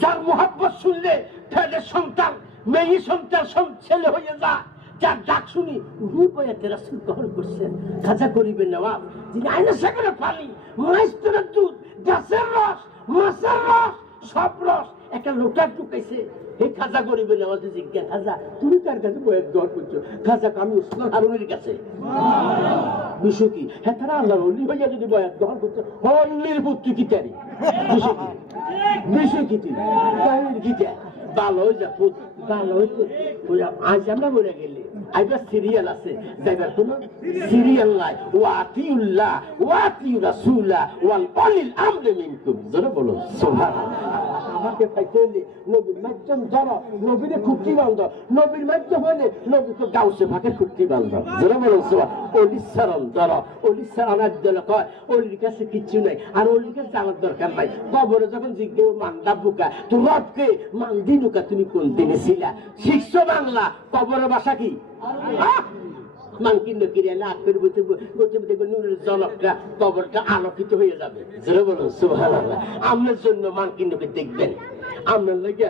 যার মুহাব্বত শুনলে ছেলের সন্তান মেয়ে সন্তান ছেলে হয়ে যায়, যার ডাক শুনি উনি বয়াতে রাসূল গ্রহণ করছেন। খাজা গরিবের নওয়াজ যিনি আইনা সাগরের পানি মাইস্তরের দুধ গাছের রস মাছের রস সব রস একটা লোটা ঢুকাইছে। এই খাজা গরিবের নওয়াজে জিজ্ঞাসা খাজা তুমি কার কাছে বয়াত গ্রহণ করছো? খাজা আমি উসমান হারুনের কাছে। বিষয় কি? হ্যাঁ তারা আল্লাহর ওলি হইয়া যদি বয়াত গ্রহণ করছো অন্যের পুত্র কি তারি বিষয় কি? বিষয় কি তুই কাহিনীর গীতা ভালো হয়ে যা ভালো হইতে আজ আমরা বলে গেলে আইবার সিরিয়াল আছে যাইবার কোন সিরিয়াল নাই। ওয়াতিউল্লাহ ওয়াতিউ রাসূলা ওয়াল উলিল আমরি মিনকুম। জোরে বলুন সুবহানাল্লাহ। আমাকে পাইতে হলে নবীর মাধ্যম ধরো নবীরে খুঁটি বান্ধ নবীর মাধ্যম হলে নবী তো গাউসে ফাঁকে খুঁটি বান্ধ। জোরে বলুন সুবহানাল্লাহ। অলির সারণ ধরো অলির সারানার জন্য কয় অলির কাছে কিচ্ছু নাই আর অলির কাছে যাওয়ার দরকার নাই। কবরে যখন জিজ্ঞেস মান্দা বুকা তো রবকে মান্দি নুকা তুমি কোন দিনে ছিলা? শিষ্য বাংলা কবরের ভাষা কি? মানকিন্দ কিরে না নূরের জনকটা কবরটা আলোকিত হয়ে যাবে। জোরে বলুন সুবহানাল্লাহ। আপনার জন্য মানকিন্দকে দেখবেন আপনার লাগে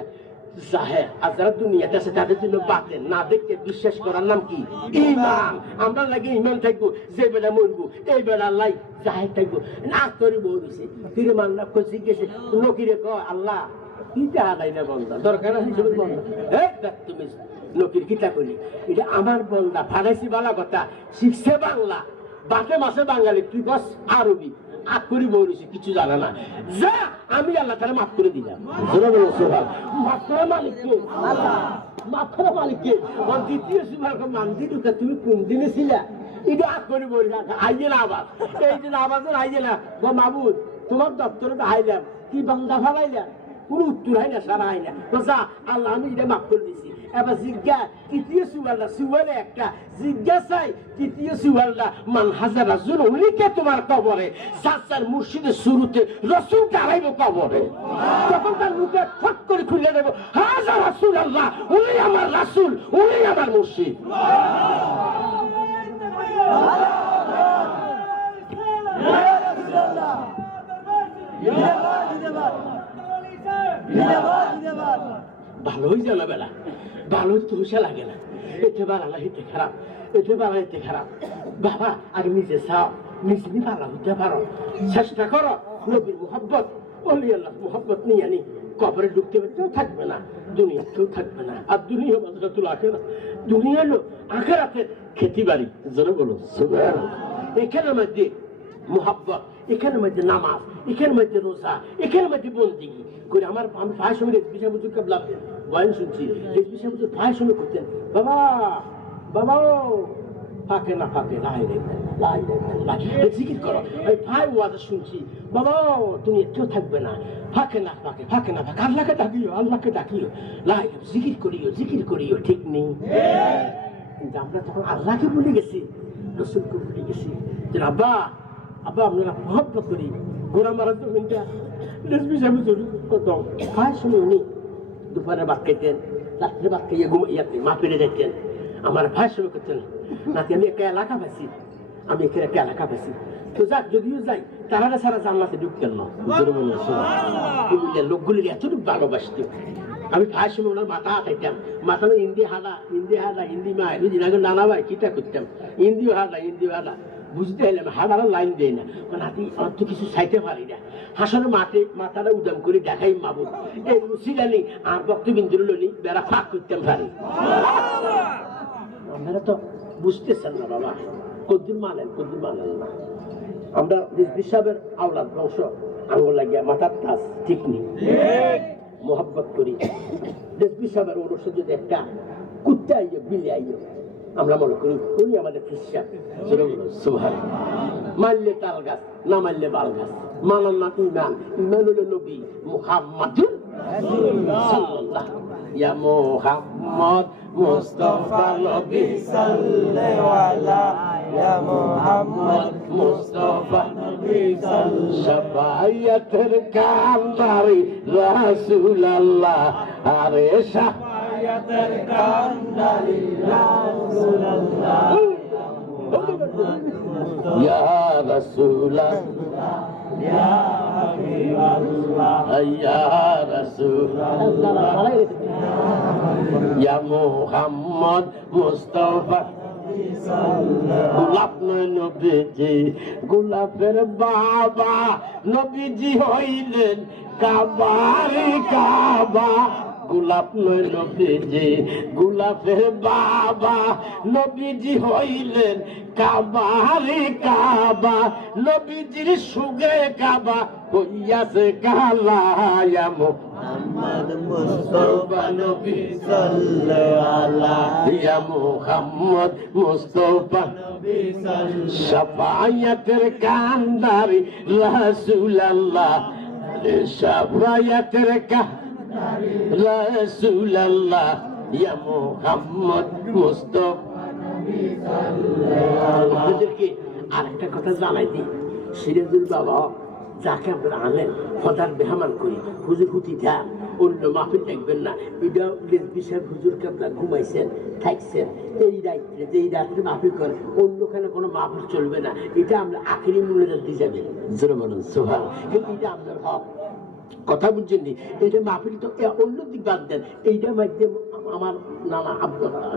জাহের আর যারা দুনিয়াতে আছে তাদের জন্য বাতেন না দেখতে বিশ্বাস করার নাম কি? ঈমান। আমরা লাগে ঈমান থাকবো যে বেলা মরবো এই বেলা লাই জাহের থাকবো না করে বলছে ফিরে মান্না খুশি গেছে লোকিরে কয় আল্লাহ কি টাকা না বন্ধা দরকার আছে হিসেবে বন্ধা তুমি লোকের কিতা করি এটা আমার বন্ধা ফারাইসি বালা কথা শিখছে বাংলা বাসে মাসে বাঙালি তুই বস আরবি আগ করি বলেছি কিছু জানা না, যা আমি আল্লাহ তারা মাফ করে দিলাম। মাফ করা মালিককে, মাফ করা মালিককে। দ্বিতীয় সুবার মানছি ঢুকে তুমি কোন দিনে ছিলা এটা আগ করে বলি আইয়ে না আবার এই দিন আবার আইয়ে না গো মাবুদ তোমার দপ্তরে আইলাম কি বান্দা ফালাইলাম কোনো উত্তর হয় না, সারা হয় না। যা আল্লাহ আমি এটা মাফ করে দিছি। এবার জিজ্ঞা তৃতীয় সুয়ালটা সুয়ালে একটা জিজ্ঞাসাই তৃতীয় সুয়ালটা মান হাজার রাসূল উনিকে তোমার কবরে সাসার মুর্শিদের শুরুতে রসুল দাঁড়াইব কবরে, তখন তার মুখে ফট করে খুলে দেব হাজার রাসূল আল্লাহ উনি আমার রাসূল উনি আমার মুর্শিদ। ভালো হয়ে জানা বেলা ভালো তো হুশা লাগে না, এতে বাড়ালা হেতে খারাপ, এতে বাড়া হেতে খারাপ। বাবা আর নিজে চাও নিজে ভালো হইতে পারো, চেষ্টা করো নবীর মুহাব্বত ওলি আল্লাহ মুহাব্বত নিয়ে আনি কবরে ঢুকতে কেউ থাকবে না, দুনিয়া কেউ থাকবে না। আর দুনিয়া মাদ্রাতুল আখিরা, দুনিয়া হলো আখিরাতের খেতি বাড়ি। জোরে বলো সুবহানাল্লাহ। এখানের মধ্যে মুহাব্বত, এখানের মধ্যে নামাজ, এখানের মধ্যে রোজা, এখানের মধ্যে বন্দিগি করে আমার আমি প্রায় সময় রেজবি সাহেব হুজুর কাবলা বয়ান শুনছি, রেজবি সাহেব হুজুর প্রায় সময় করতেন বাবা বাবা ফাঁকে না ফাঁকে লাই জিকির করো। আমি প্রায় ওয়াজ শুনছি বাবা তুমি কেউ থাকবে না, ফাঁকে না ফাঁকে ফাঁকে না ফাঁকে আল্লাহকে ডাকিও আল্লাহকে ডাকিও লাই জিকির করিও ঠিক নেই। কিন্তু আমরা তখন আল্লাহকে ভুলে গেছি, রসুলকে ভুলে গেছি। যে আব্বা আব্বা আপনারা মহব্বত করি গোড়া মারার জমিনটা রেজবি সাহেব কত প্রায় সময় উনি দুপুরে ভাত খাইতেন, রাত্রে ভাত খাইয়ে ঘুমাইয়াতে মা পেরে যেতেন। আমার ভাই সময় করতেন নাতি আমি একটা এলাকা পাইছি, আমি এখানে একটা এলাকা পাইছি তো যাক যদিও যাই তারা সারা জান্নাতে ঢুকতেন না। লোকগুলির এতটুকু ভালোবাসত। আমি ভাই সময় ওনার মাথা হাঁটাইতাম, মাথা হিন্দি হাঁটা হিন্দি মা দুদিন আগে নানা ভাই কিটা করতাম হিন্দিও হাঁটা বুঝতে হইলাম হাঁটারও লাইন দেয় না, নাতি আমার তো কিছু চাইতে পারি না। হাসানো মাথাটা উদাম করে দেখাই মাবুদ এই রুচিলানি আর বক্তবিন্দুর লনি বেড়া ফাঁক করতাম পারি। আপনারা তো বুঝতেছেন না বাবা, কদ্দুর মানেন না। আমরা রিজভী সাহেবের আওলাদ বংশ আঙ্গুল লাগিয়া মাথার তাজ ঠিক নেই, মোহাব্বত করি। রিজভী সাহেবের অনুষ্ঠ যদি একটা কুত্তে আইয় বিলে আইয় আমরা মনে করি উনি আমাদের খ্রিস্টান। মানলে তাল গাছ না মানলে বাল গাছ, মানান না ইমান, ইমান হলো নবী মুহাম্মাদুর রাসূলুল্লাহ। ইয়া মুহাম্মদ মুস্তাফা নবী সাল্লাল্লাহু আলাইহি ইয়া মুহাম্মদ মুস্তাফা নবী সাল্লাল্লাহু শাফায়াতের কান্দারি রাসূলুল্লাহ আরে শাফায়াতের কান্দারি রাসূলুল্লাহ ইয়া রাসূলুল্লাহ ইয়া হাবিবাল্লাহ ইয়া রাসূলুল্লাহ ইয়া মুহাম্মদ মুস্তাফা গোলাপ নয় নবীজি গোলাপের বাবা, নবীজি হইলেন কাবারে কাবা। গোলাপ নয় নবীজি গোলাপের বাবা, নবীজি হইলেন কাবারে কাবা। নবীজির সুগে কাবা হইয়াছে কালায়া মুহাম্মদ মুস্তাফা নবী সাল্লাল্লাহু আলাইহি ইয়া মুহাম্মদ মুস্তাফা নবী সাল্লাল্লাহু শাফায়াতের কান্দারি রাসূলুল্লাহ শাফায়াতের কান্দারি রাসূলুল্লাহ ইয়া মুহাম্মদ মুস্তাফা নবী সাল্লাল্লাহু আলাইহি। আরেকটা কথা জানাই দিই, সিরাজুল বাবা যাকে আপনারা আনেন হঠাৎ বেহামান করি হুজুর হুতি থাক অন্য মাহফিল দেখবেন না। এটা রেজবি সাহেব হুজুরকে আপনারা ঘুমাইছেন থাকছেন এই রাত্রে, যে এই রাত্রে মাহফিল করে অন্যখানে কোনো মাহফিল চলবে না। এটা আমরা আখেরি মূল্যটা দিয়ে যাবেন, জোরে বলুন সুবহান। কিন্তু এটা আপনার হক, কথা বুঝছেন নি? এইটা মাহফিল তো অন্য দিক বাদ দেন, এইটা মাধ্যমে আমার নানা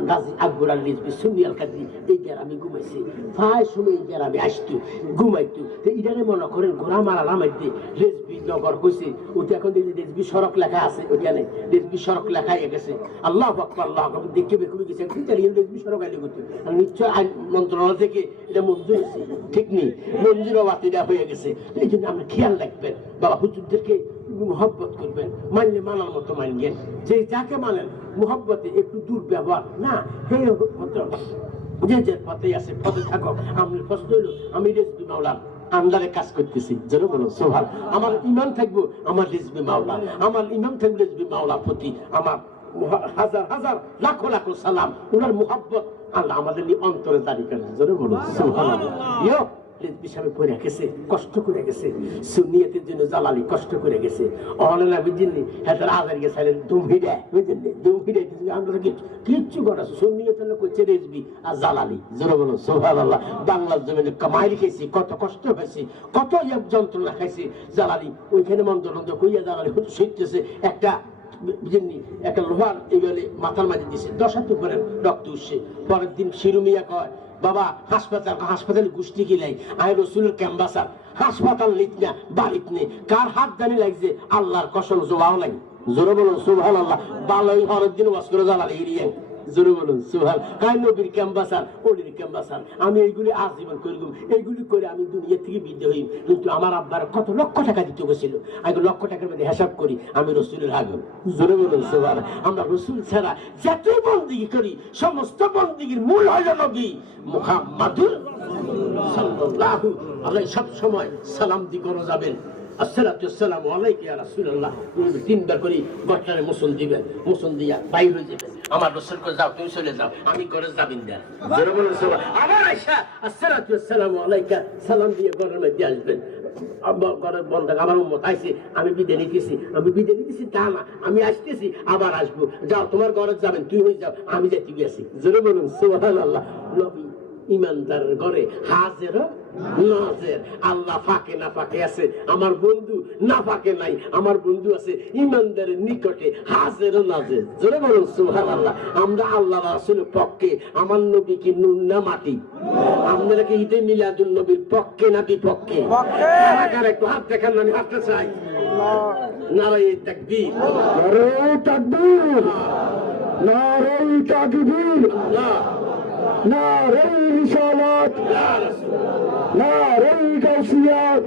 গাজী আকবর আলী রিজভী সুন্নি আল কাদরি এই গ্রামে ঘুমাইছে প্রায় সময় এই গ্রামে আসতো ঘুমাইতো ইদারে মনে করেন ঘোড়া মারা নামাইতে রেজবি নগর হয়েছে ওটা এখন দেখি রেজবি সড়ক লেখা আছে ওখানে রেজবি সড়ক লেখা গেছে আল্লাহ আকবার আল্লাহ আকবার দেখে বেকুবে গেছে রেজবি সড়ক আইলে করতে নিশ্চয় আইন মন্ত্রণালয় থেকে এটা মঞ্জুর হয়েছে ঠিক নেই মঞ্জুর বাতিটা হয়ে গেছে এই জন্য আমরা খেয়াল রাখবেন বাবা হুজুরদেরকে মোহব্বত করবেন মানলে মানার মতো মানবেন যে যাকে মানেন মোহব্বতে একটু দুর্ব্যবহার না হে যে যে পথে আছে পথে থাকো আমি প্রশ্ন হইল আমি রেজবি মাওলার আন্দারে কাজ করতেছি যেন বলো সোহাল আমার ইমান থাকবো আমার রেজবি মাওলা আমার ইমান থাকবে রেজবি মাওলা প্রতি আমার হাজার হাজার লাখো লাখো সালাম ওনার মোহাব্বত আল্লাহ আমাদের অন্তরে দাঁড়ি করেন যেন বলো সোহাল রেজবি সাহেব পড়ে গেছে কষ্ট করে গেছে সুন্নিয়তের জন্য জালালি কষ্ট করে গেছে অনলা বুঝিনি হ্যাঁ আজার গেছে দুমহিরা বুঝলেন দুমহিরা আমরা কিচ্ছু করা সুন্নিয়ত করছে রেজবি আর জালালি জোরে বলো সুবহানাল্লাহ বাংলার জমিনে কামাই লিখেছি কত কষ্ট হয়েছে কত যন্ত্রণা খাইছে জালালি ওইখানে মন্ত্রণন্দ কইয়া জালালি শিখতেছে একটা একটা লোহার এইভাবে মাথার মাঝে দিছে 10 হাত উপরে রক্ত উঠছে পরের দিন শিরুমিয়া কয় বাবা হাসপাতালে গোষ্ঠী গিলাই আই রসুলের ক্যাম্বাসার হাসপাতাল নিত না বাড়িত নেই কার হাত জানি লাগছে আল্লাহর কসম জোয়াও লাগে জোরে বলুন সুবহানাল্লাহ বালাই হরের দিন ওয়াজ করে জ্বালালে এরিয়া জোরে বলুন সুবহান কাই নবীর ক্যাম্বাসার ওলির ক্যাম্বাসার আমি এইগুলি আজীবন করলাম এইগুলি করে আমি দুনিয়া থেকে বিদায় হই কিন্তু আমার আব্বার কত লক্ষ টাকা দিতে গেছিল আমি লক্ষ টাকার মধ্যে হিসাব করি আমি রসুলের আগম জোরে বলুন সুবহান আমরা রসুল ছাড়া যত বন্দিগি করি সমস্ত বন্দিগির মূল হলো নবী মুহাম্মাদুর সাল্লাল্লাহু আলাইহি সব সময় সালাম দি করে যাবেন আসসালাতু ওয়াসসালামু আলাইকা ইয়া রাসূলুল্লাহ তিনবার করে গট্টারে মুসল দিবেন মুসল দিয়া বাইর হয়ে যাবেন আমার রাসূল কই যাও তুমি চলে যাও আমি ঘরে যাবিন দেন জোরে বলুন সুবহান আবার আয়েশা আসসালাতু ওয়াসসালামু আলাইকা সালাম দিয়ে ঘরের মধ্যে আসবেন আব্বা ঘরে বলতে আমার উম্মত আইছে আমি বিদায় নিতেছি তা না আমি আসতেছি আবার আসবো যাও তোমার ঘরে যাবেন তুই হয়ে যাও আমি যাইতে গেছি জোরে বলুন সুবহানাল্লাহ নবী ইমানদারের ঘরে হাজির নাজির আল্লাহ ফাঁকে না ফাঁকে আছে আমার বন্ধু না ফাঁকে নাই আমার বন্ধু আছে ইমানদারের নিকটে হাজির নাজির জোরে বলুন সুবহানাল্লাহ আমরা আল্লাহ রাসূলের পক্ষে আমার নবী কি নুন না মাটি আপনারা কি ঈদে মিলাদুন নবীর পক্ষে না বিপক্ষে কার একটু হাত দেখান আমি হাতটা চাই নারায়ে তাকবীর নারায়ে তাকবীর নারায়ে তাকবীর নারে রিসালাত নারে গাউসিয়াত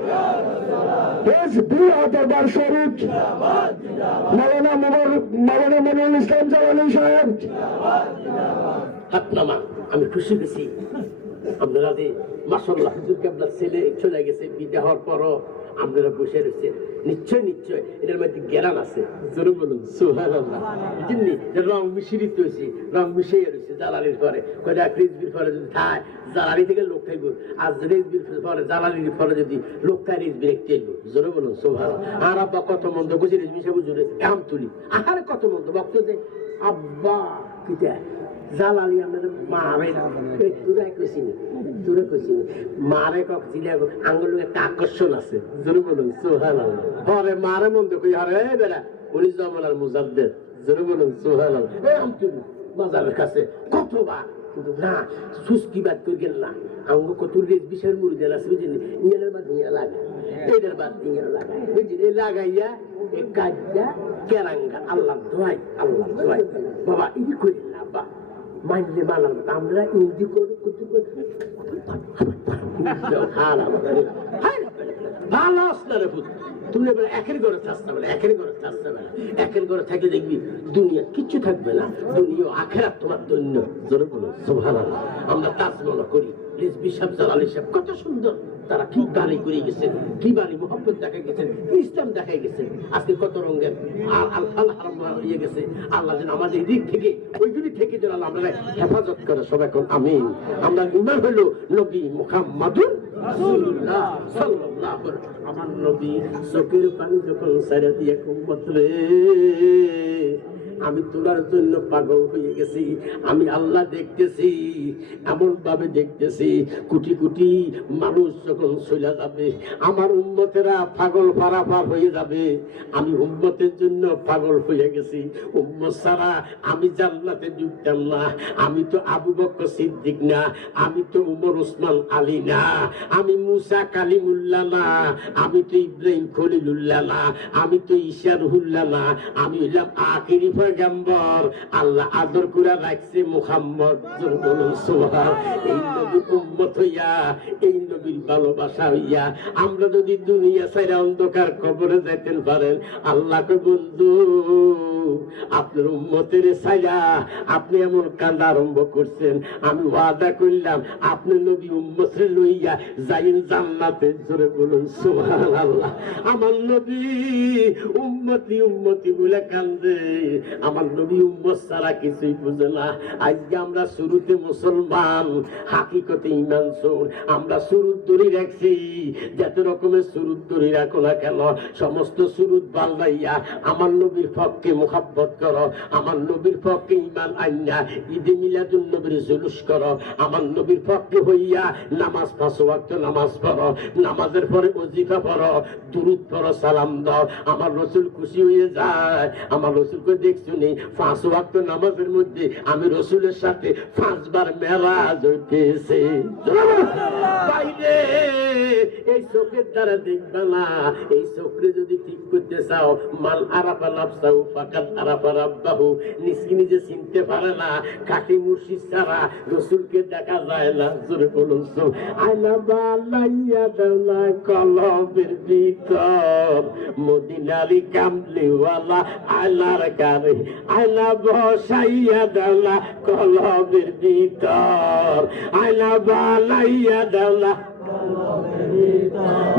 হিজবি দরবার শরীফ মাওলানা মনিরুল ইসলাম জালালি সাহেব হাত নামা আমি খুশি বেশি আপনারা মাশাআল্লাহ হুজুর কেবলার ছেলে চলে গেছে বিদায় হওয়ার পরও আপনারা বসে রয়েছেন নিশ্চয় নিশ্চয় এটার মধ্যে জ্ঞান আছে জোরে বলুন সুবহানাল্লাহ জিন্নি রং মিশ্রিত হয়েছে রং মিশিয়ে রয়েছে জালালির পরে কয়টা রেজবির পরে যদি খায় জালালি থেকে লোক খাইব আর রেজবির পরে জালালির পরে যদি লোক খায় রেজবির একটু এলবো জোরে বলুন সুবহানাল্লাহ আর আব্বা কত মন্দ বুঝি রেজবি সাহেব জোরে কাম তুলি আর কত মন্দ বক্ত যে আব্বা কিটা জালালি আমাদের মারে তোরা কইছিনি মারে কক জিলে আঙ্গুল একটা আকর্ষণ আছে জোরে বলুন সুবহানাল্লাহ পরে মারে মন্দ কই আরে বেটা উনি জামানার মুজাদ্দিদ জোরে বলুন সুবহানাল্লাহ এই আমতুলি মাজারের কাছে কতবার কিন্তু না সুস্কি বাদ করে গেল না আঙ্গু কত বিশের মুড়িদের আছে বুঝলি ইয়ের বাদ নিয়ে লাগা এদের বাদ নিয়ে লাগা বুঝলি লাগাইয়া এ কাজটা কেরাঙ্গা আল্লাহ দোয়াই বাবা ইদি করি না বা মানলে মানার মতো আমরা ইন্দি করে ভালো আসলে তুমি একের ঘরে থাকতে পারে একের ঘরে থাকলে দেখবি দুনিয়া কিচ্ছু থাকবে না দুনিয়া আখেরাত তোমার দৈন্য জোরে বলো সুবহানাল্লাহ আমরা তাজমহল করি রেজবি সাহেব জালালি সাহেব কত সুন্দর তারা কি বাড়ি করে গেছেন কি বাড়ি মোহাম্মদ দেখাই গেছেন ইসলাম দেখাই গেছেন আজকে কত রঙের আল হারাম হয়ে গেছে আল্লাহ যেন আমাদের দিক থেকে ওইগুলি থেকে যেন আমরা হেফাজত করে সবাই আমিন আমরা ইমান হলো নবী মুহাম্মাদুর রাসূলুল্লাহ সাল্লাল্লাহু আলাইহি আমার নবী চোখের পানি যখন সারা দিয়ে উম্মত রে আমি তোমার জন্য পাগল হয়ে গেছি। আমি আল্লাহ দেখতেছি, এমন ভাবে দেখতেছি, কোটি কোটি মানুষ যখন চলে যাবে, আমার উম্মতেরা পাগল পারাপার হয়ে যাবে। আমি উম্মতের জন্য পাগল হয়ে গেছি। উম্মত ছাড়া আমি জান্নাতে ঢুকতাম না। আমি তো আবু বকর সিদ্দিক না, আমি তো উমর ওসমান আলী না, আমি মুসা কালিমুল্লাহ না, আমি তো ইব্রাহিম খলিলুল্লাহ না, আমি তো ঈসা রুহুল্লাহ না, আমি হইলাম আখিরি পয়গম্বর। আল্লাহ আদর করে রাখছে মুহাম্মদ। বলুন সুবহান। এই নবীর উম্মত হইয়া, এই নবীর ভালোবাসা হইয়া আমরা যদি দুনিয়া ছাইরা অন্ধকার কবরে যাইতেন পারেন, আল্লাহকে বন্ধু আপনার উম্মতের ছাইরা আপনি এমন কান্না আরম্ভ করছেন, আমি ওয়াদা করলাম আপনি নবী উম্মতরে লইয়া যাইন জান্নাতে। জোরে বলুন সুবহানাল্লাহ। আমার নবী উম্মতি উম্মতি বলে কান্দে, আমার নবী উম্মত ছাড়া কিছুই বুঝে না। আজকে আমরা শুরুতে মুসলমান, হাকিকতে ঈমান চোর। আমরা শুরুত ধরে রাখছি, যত রকমের শুরুত ধরে রাখো না কেন, সমস্ত শুরুত বাল্লাইয়া আমার নবীর পক্ষে মুহাব্বত করো, আমার নবীর পক্ষে ঈমান আইনা ঈদে মিলাদুন নবীর জুলুস করো, আমার নবীর পক্ষে হইয়া নামাজ 5 ওয়াক্ত নামাজ পড়ো, নামাজের পরে ওজিফা পড়ো, দুরূদ পড়ো, সালাম দাও। আমার রাসূল খুশি হয়ে যায়। আমার রাসূলকে দেখছুনি 5 ওয়াক্ত নামাজের মধ্যে আমি রাসূলের সাথে 5 বার মেরাজ হইতেছে। বাইরে এই চোখের দ্বারা দেখবে না। এই চোখে যদি ঠিক করতে চাও, মান আরাফা নাফসাহু ফাকাদ আরাফা রাব্বাহু। নিজকে নিজে চিনতে পারে না, কাকি মুর্শিদ ছাড়া রাসূলকে দেখা যায় না। জোরে বলুন আয়না বালাইয়া দেওয়া কলবের ভিতর, মদিনারি কামলিওয়ালা আয়নার গারে আয়না বসাইয়া দেওয়া কলবের ভিতর, আয়না বালাইয়া দেওয়া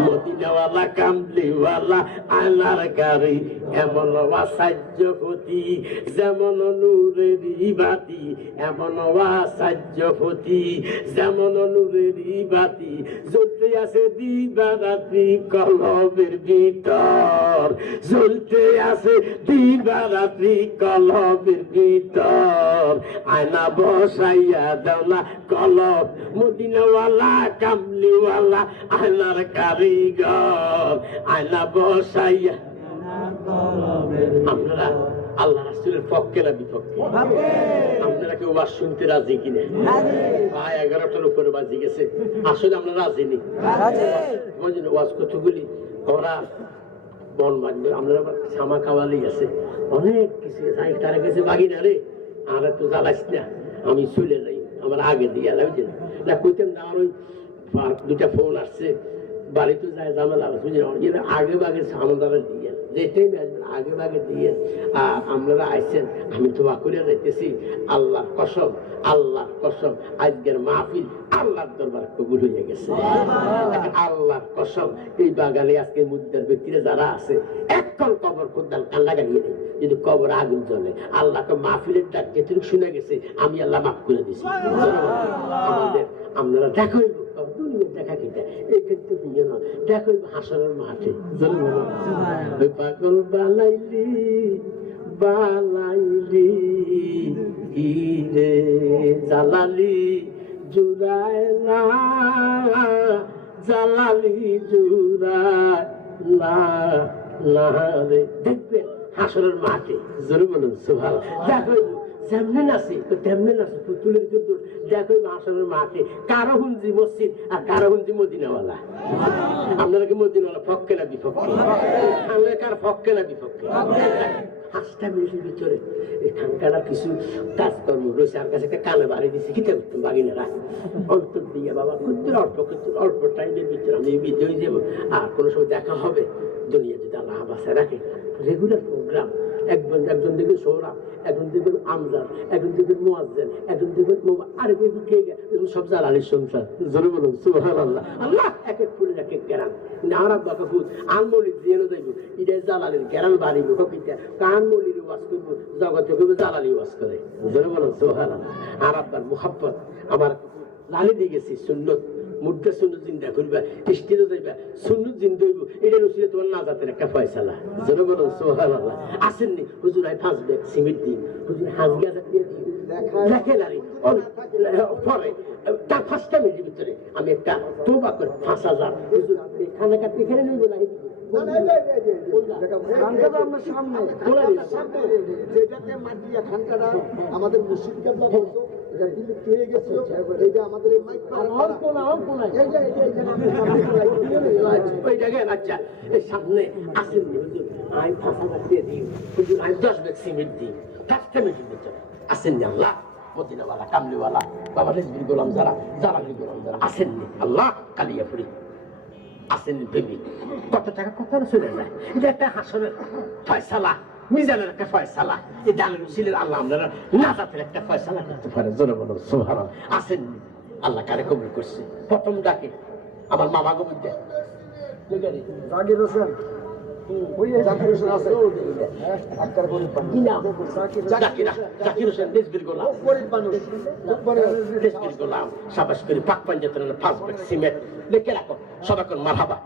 মদিনাওয়ালা কামলিওয়ালা আয়নার গাড়ি। এমন সাহায্যপতি যেমন নূরের বাতি, এমন সাহায্যপতি যেমন নূরের বাতি, জ্বলতে আছে দিবারাত্রি কলবের ভিতর, জ্বলতে আছে দিবারাত্রি কলবের ভিতর। আয়না বসাইয়া দাও না কলব, মদিনাওয়ালা কামলিওয়ালা আয়নার কারিগর, আয়না বসাইয়া। আপনারা আল্লাহ রাসূলের পক্ষে না বিপক্ষে? আপনারা কেউ ওয়াজ শুনতে রাজি কিনা? প্রায় 11টার উপরে বাজি গেছে। আসলে আমরা রাজি নেই। ওয়াজ কতগুলি করা মন মানবে, আমরা ছামা খাওয়ালেই আছে, অনেক কিছু তারা গেছে বাগি না রে, আর তো জ্বালাইস না, আমি চলে যাই, আমার আগে দিয়ে লাগছে না কইতেন না। আমার ওই 2টা ফোন আসছে, বাড়িতে যায় জামাল বুঝলেন, আগে বাগে সামদারা দিয়ে যেটাই আসবেন আগে বাগে দিয়ে। আর আপনারা আইসেন, আমি দোয়া করে যাইতেছি, আল্লাহ কসম, আল্লাহ কসম, আজকের মাহফিল আল্লাহর দরবার কবুল হয়ে গেছে। আল্লাহ কসম, এই বাগানে আজকে মুদ্দার ব্যক্তিরা যারা আছে, এখন কবর খোদ্দাল কান লাগাইয়ে নেই, যদি কবর আগুন জ্বলে, আল্লাহকে মাহফিলের ডাক যেটুকু শুনে গেছে, আমি আল্লাহ মাফ করে দিছি। আমাদের আপনারা দেখো দেখা কিটা এই ক্ষেত্রে না, দেখো হাসরের মাঠে পাগল বানাইলি বানাইলি রে জালালি জুড়ায় না, জালালি জুড়ায় না রে। দেখবে হাসরের মাঠে, জোরে বলুন সুবহানাল্লাহ। দেখো যেমনি নাচি তেমনি নাচি, পুতুলের যুদ্ধ দেখো হাসরের মাঠে, কারো হুঞ্জি মসজিদ আর কারো হুঞ্জি মদিনাওয়ালা। আপনারা কি মদিনাওয়ালা পক্ষে না বিপক্ষে? আমরা কার পক্ষে না বিপক্ষে? 5টা মিনিটের ভিতরে এই খানকাটা কিছু কাজকর্ম রয়েছে, আমার কাছে একটা কানে বাড়ি দিচ্ছে, কিতা করতাম বাগিনারা অন্তর দিয়ে বাবা করতে অল্প টাইমের ভিতরে আমি বিদ্যে হয়ে যাবো। আর কোনো সময় দেখা হবে, দুনিয়া যদি আল্লাহ বাসায় রাখে, রেগুলার প্রোগ্রাম। একজন দেখবেন সৌরভ, একজন দেখবেন আমজাদ, একজন দেখবেন মুয়াজ্জিন, একজন দেখবেন আর সব জালালির সংসার। জোরে বলুন সুবহানাল্লাহ। আল্লাহ এক এক ফুলের এক এক গ্রাম, নারাব বাকাফুত আনমলির দিয়ে যাইব, এটা জালালির গ্রাম বাড়িব, কপিটা কানমলির ওয়াজ করব, জগতে করবে জালালি ওয়াজ করে। জোরে বলুন সুবহানাল্লাহ। আর আপনার মুহাব্বত আমার লালি দিয়ে গেছি, সুন্নত মুদ্রা সুন্নত জিন্দা করবা স্টেজে যাইবা সুন্নত জিন্দা হইব এটা রসিলে তোমার নাজাতের একটা ফয়সালা যেন বলো সুবহানাল্লাহ আসেননি হুজুর আই 5 ব্যাগ সিমেন্ট দিন হুজুর হাজগা দিয়ে দিন লেখে না রে পরে তার 5টা মিনিটের ভিতরে আমি একটা তওবা করে 5000 হুজুর খানা কাটতে এখানে নিব না আমাদের মুর্শিদ কেবলা বলতো এটা বিলুপ্ত হয়ে গেছিল এইটা আমাদের এই মাইক ওই জায়গায় আচ্ছা এই সামনে আসেন হুজুর আই 5000 দিয়ে দিই হুজুর আই 10 ব্যাগ সিমেন্ট দিই 5টা মিনিটের ভিতরে আসেননি আল্লাহ মদিনাওয়ালা কামলিওয়ালা বাবা রেজবি গোলাম যারা জালালি গোলাম যারা আসেননি আল্লাহ কালিয়াপুরি আসেননি বেবি কত টাকা কত চলে যায় এটা একটা হাসনের ফয়সালা মিজানের একটা ফয়সালা এই ডালের উসিলের আল্লাহ আপনারা নাজাতের একটা ফয়সালা করতে পারে জোরে বলো সুবহানাল্লাহ আসেননি আল্লাহ কারে কবুল করছে প্রথম ডাকে আমার মামা কবুল দেয় জাকির হোসেন জাকির হোসেন আছে আক্তার গরিব জাকির হোসেন রেজবির গোলাম গরিব মানুষ রেজবির গোলাম সাবাস করে পাক পাঞ্জাতনের 5 ব্যাগ সিমেন্ট লিখে রাখো সবাই কোন মারহাবা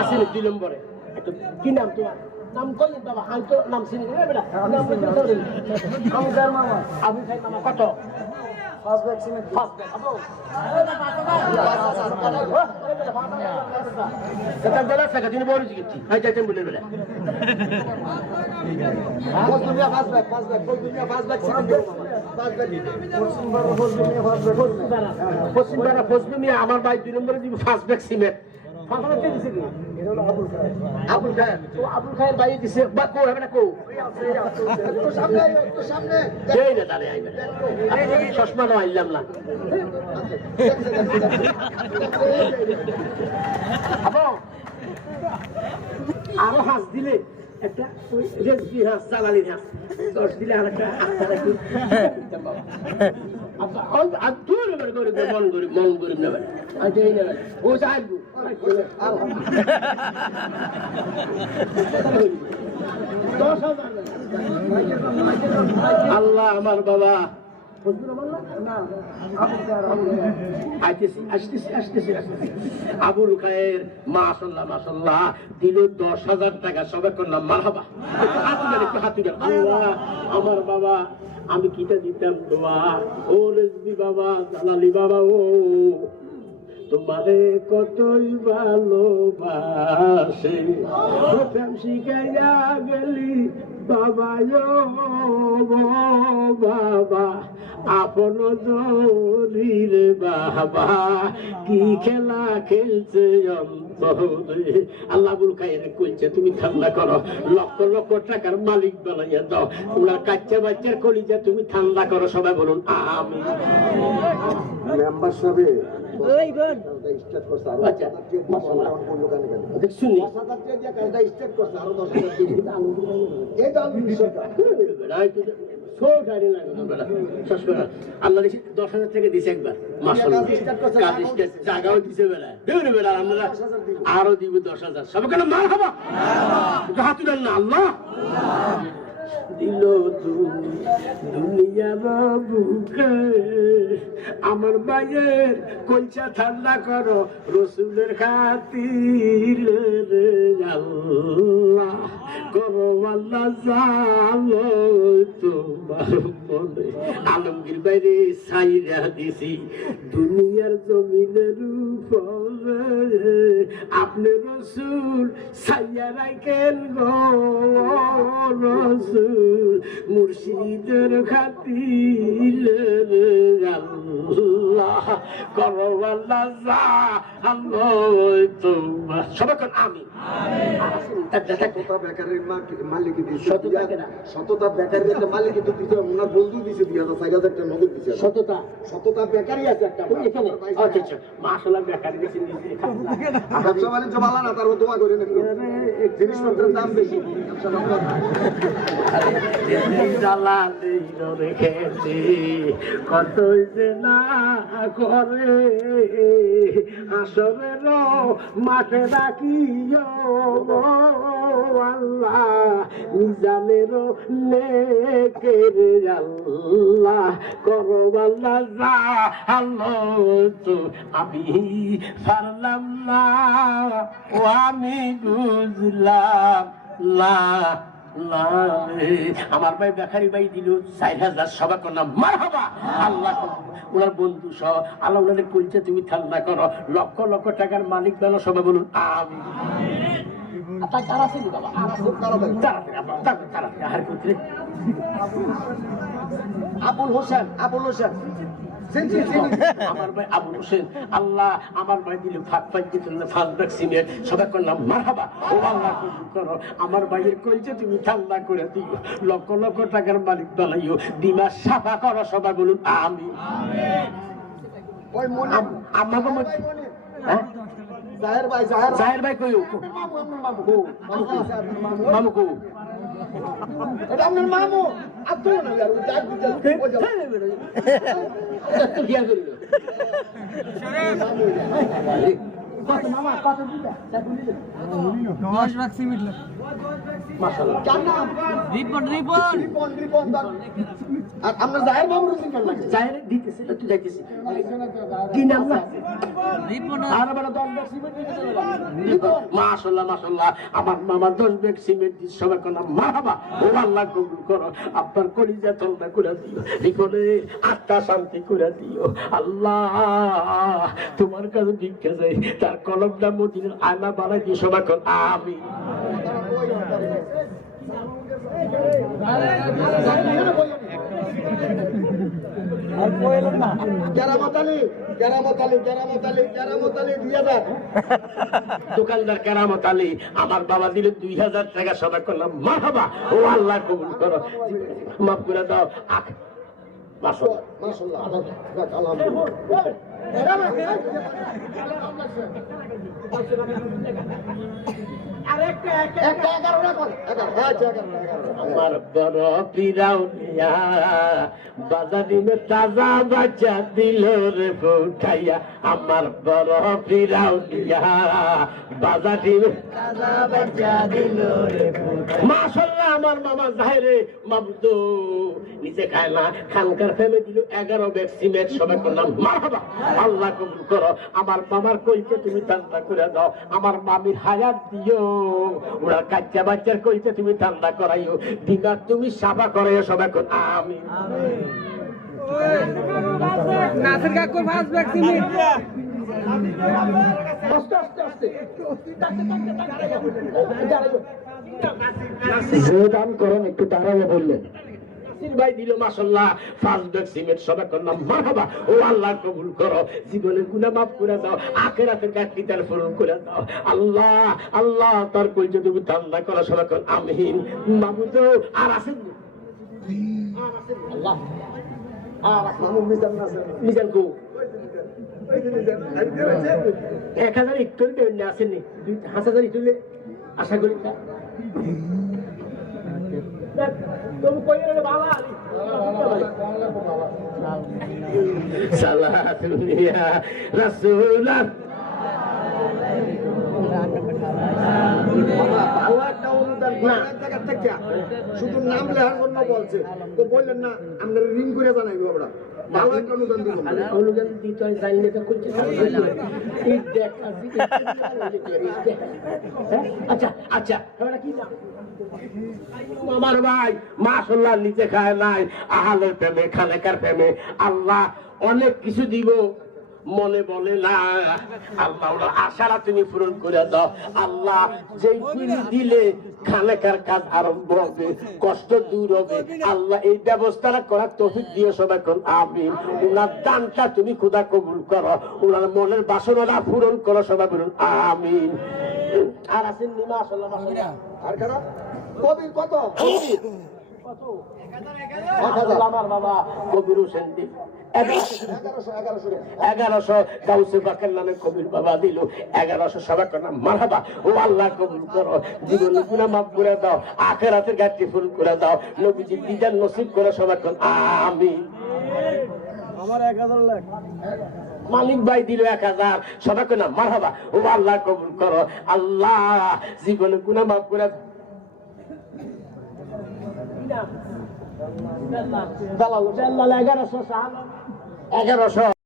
আসেন 2 নম্বরে একটু কি নাম তোমার নাম কই বাবা আমি তো নাম চিনি না বেটা নাম বলতে পারি আমজার মামা আবু খাই মামা কত 5 ব্যাগ সিমেন্ট 5 ব্যাগ আবু এটা বলা টাকা দিন বড় জিগিতি আই যাইতেন বলে বেটা বস দুনিয়া 5 ব্যাগ বস দুনিয়া 5 ব্যাগ সিমেন্ট 5 ব্যাগ বস দুনিয়া 5 ব্যাগ পশ্চিমবাড়া ফজলু মিয়া আমার ভাই 2 নম্বরে দিব 5 ব্যাগ সিমেন্ট আবুল খায়ের বাইরে দিছে বা কো হবে না কো সামনে এই না দাঁড়ে আইবে চশমা না আইলাম না আবো আরো হাঁস দিলে একটা ওই রেজবি হাঁস জালালি হাঁস 10 দিলে আর একটা আটটা রাখি মন গরিব নেবেন ও যাইব আল্লাহ আমার বাবা আবুল খায়ের মাশাআল্লাহ দিল 10,000 টাকা সবাই করলাম মারহাবা একটু হাতি আল্লাহ আমার বাবা আমি কিটা দিতাম দোয়া ও রেজবি বাবা জালালি বাবা ও তোমারে কতই ভালোবাসে প্রেম শিখাইয়া গেলি বাবা বাবা আপন জরিরে বাবা কি খেলা খেলছে অন্তরে আল্লাহ আবুল খায়ের কইছে তুমি ঠান্ডা করো লক্ষ লক্ষ টাকার মালিক বানাইয়া দাও তোমার কাচ্চা বাচ্চার কলিজা তুমি ঠান্ডা করো সবাই বলুন আমিন মেম্বার সাহেব আল্লাহ 10,000 টাকা দিছে একবার জায়গাও দিছে বেড়া আমরা আরো দিব 10,000 সবাই কেন মার হবা হাত তুলেন না আল্লাহ দিল দুনিয়া বুকে আমার ভাইয়ের কলচা ঠান্ডা করো রসুলের খাতিরে আল্লাহ করো আল্লাহ জানো তোমার মনে আলমগীর বাইরে সাইরা দিছি দুনিয়ার জমিনের উপরে আপনি রসুল সাইয়া রাখেন গো রসুল মুর্শিদের খাতিরে আল্লাহ করো আল্লাহ জানো তোমার সবাই কোন আমি শততা বেকারের মালিক দিয়েছে শততা বেকারের একটা মালিক কিন্তু দিয়েছে ওনার বন্ধু দিয়েছে 2,000 টাকা নগদ দিয়েছে শততা বেকারি আছে একটা এখানে আচ্ছা মাশাআল্লাহ বেকারি দিয়েছে ব্যবসা বাণিজ্য ভালো না তারপর দোয়া করে নাকি জিনিসপত্রের দাম বেশি জালালি রেখেছি কতই যে না করে আসরের মাঠে রাখিও আল্লাহ মিজানের নেকের আল্লাহ করো আল্লাহ যা আল্লাহ তো আমি পারলাম না ও আমি বুঝলাম না আমার ভাই বেকারি ভাই দিল 4,000 সভা করলাম মারহাবা আল্লাহ ওনার বন্ধু সহ আল্লাহ ওনাদের কইছে তুমি ঠান্ডা করো লক্ষ লক্ষ টাকার মালিক বেলা সবাই বলুন আমি আবুল হোসেন আমার ভাই আবুল হোসেন আল্লাহ আমার ভাই দিল ফার্স্ট ব্যাগ সিমেন্ট সবাই করলাম মারহাবা ও আল্লাহ কবুল করো আমার ভাইয়ের কইছে তুমি ঠান্ডা করে দিও লক্ষ লক্ষ টাকার মালিক বানাইও দিমাগ সাফা করো সবাই বলুন আমি আমাকে হ্যাঁ জাহের ভাই কই মামু কো এটা আপনার মামু আব্দুল না यार তো কি করিল কত মামা কত দিতা 10 লাখ সিমেন্ট মাশাআল্লাহ জান না রিপন আর আপনার জাহের মামুর সিমেন্ট লাগে জাহের দিতেছে তুই যাইতেছিস কি নাম না রিপন আর বড় 10 ব্যাগ সিমেন্ট দিতে চলে মাশাআল্লাহ মাশাআল্লাহ আমার মামা 10 ব্যাগ সিমেন্ট দিছে সবাই কোনা মারহাবা ও আল্লাহ কবুল করো আপনার কলিজা তলবা করে দিও বিকলে আত্মা শান্তি করে দিও আল্লাহ তোমার কাছে ভিক্ষা চাই তার কলমটা মদিনার আয়না বানাই দিয়ে সবাই কোন আমি দোকানদার কেরামত আলী আমার বাবা দিল 2000 টাকা সবাই করলাম মারহাবা ও আল্লাহ কবুল করো মাফ করে দাও মাশাআল্লাহ আলহামদুলিল্লাহ আমার বড় পিরাউনিয়া বাজারিনে তাজা বাচ্চা দিল রে ফুটাইয়া আমার বড় পিরাউনিয়া বাজারিনে তাজা বাচ্চা দিল রে ফুটাইয়া মাশাআল্লাহ আমার মামা জাহেরে মাবুদু নিচে খায় না খানকার ফেলে দিল 11 ব্যাগ সিমেন্ট সবাই করলাম মারহাবা আল্লাহ কবুল করো আমার মামার কইতে তুমি ঠান্ডা করে দাও আমার মামির হায়াত দিও ওরা কাচ্চা বাচ্চার কইতে তুমি ঠান্ডা করাইও দিনা তুমি সাফা করাইও সবাই কোন আমিন নাসির কাকুর ফার্স্ট ব্যাগ সিমেন্ট দান করেন একটু দাঁড়াইয়া বললেন ভাই দিল মাশাআল্লাহ ফার্স্ট ব্যাগ সিমেন্ট সবাই করলাম মারহাবা ও আল্লাহ কবুল করো জীবনের গুনাহ মাফ করে দাও আখিরাতের গাছটি তার পূরণ করে দাও আল্লাহ আল্লাহ তার কইতে তুমি ঠান্ডা করো সবাই কোন আমিন মাবুদ আর আছেন আল্লাহ আর মামু মিজান কো 1000 একটু দেন আসেননি 5000 একটু আশা করি তুমি কই রে বাবা সালাতুন ইয়া রাসূলুল্লাহ শুধু নাম লেখার জন্য বলছে তো বললেন না আমরা রিং করে জানাইবো আমরা ভালো একটা অনুদান দিব অনুদান দিতে হয় জানলে তো করছে আচ্ছা আচ্ছা কি আমার ভাই মাশাআল্লাহ নিচে খায় নাই আহালের প্রেমে খালেকার প্রেমে আল্লাহ অনেক কিছু দিব মনে বলে না আল্লাহ আশারা তুমি পূরণ করে দাও আল্লাহ যেই দিলে খালেকার কাজ আরম্ভ হবে কষ্ট দূর হবে আল্লাহ এই ব্যবস্থাটা করার তৌফিক দিয়ে সবাই কোন আমিন ওনার দানটা তুমি খোদা কবুল করো ওনার মনের বাসনাটা পূরণ করো সবাই বলুন আমিন আর আছেন নিমা মাশাআল্লাহ মাশাআল্লাহ আর কারা কবির কত আমার বাবা কবির হোসেন দিল 1100 গাউসে বাকের নামে কবির বাবা দিল 1100 সবাই করলাম মারহাবা ও আল্লাহ কবুল করো জীবনের গুনাহ মাফ করে দাও আখিরাতের গাছটি ফুল করে দাও নবীজির দিদার নসিব করে সবাই কোন আমিন আমার 1000 লাখ মালিক ভাই দিল 1000 সবাই কই না মারহাবা ও আল্লাহ কবুল করো আল্লাহ জীবনে গুনাহ মাফ করে দালাল 1100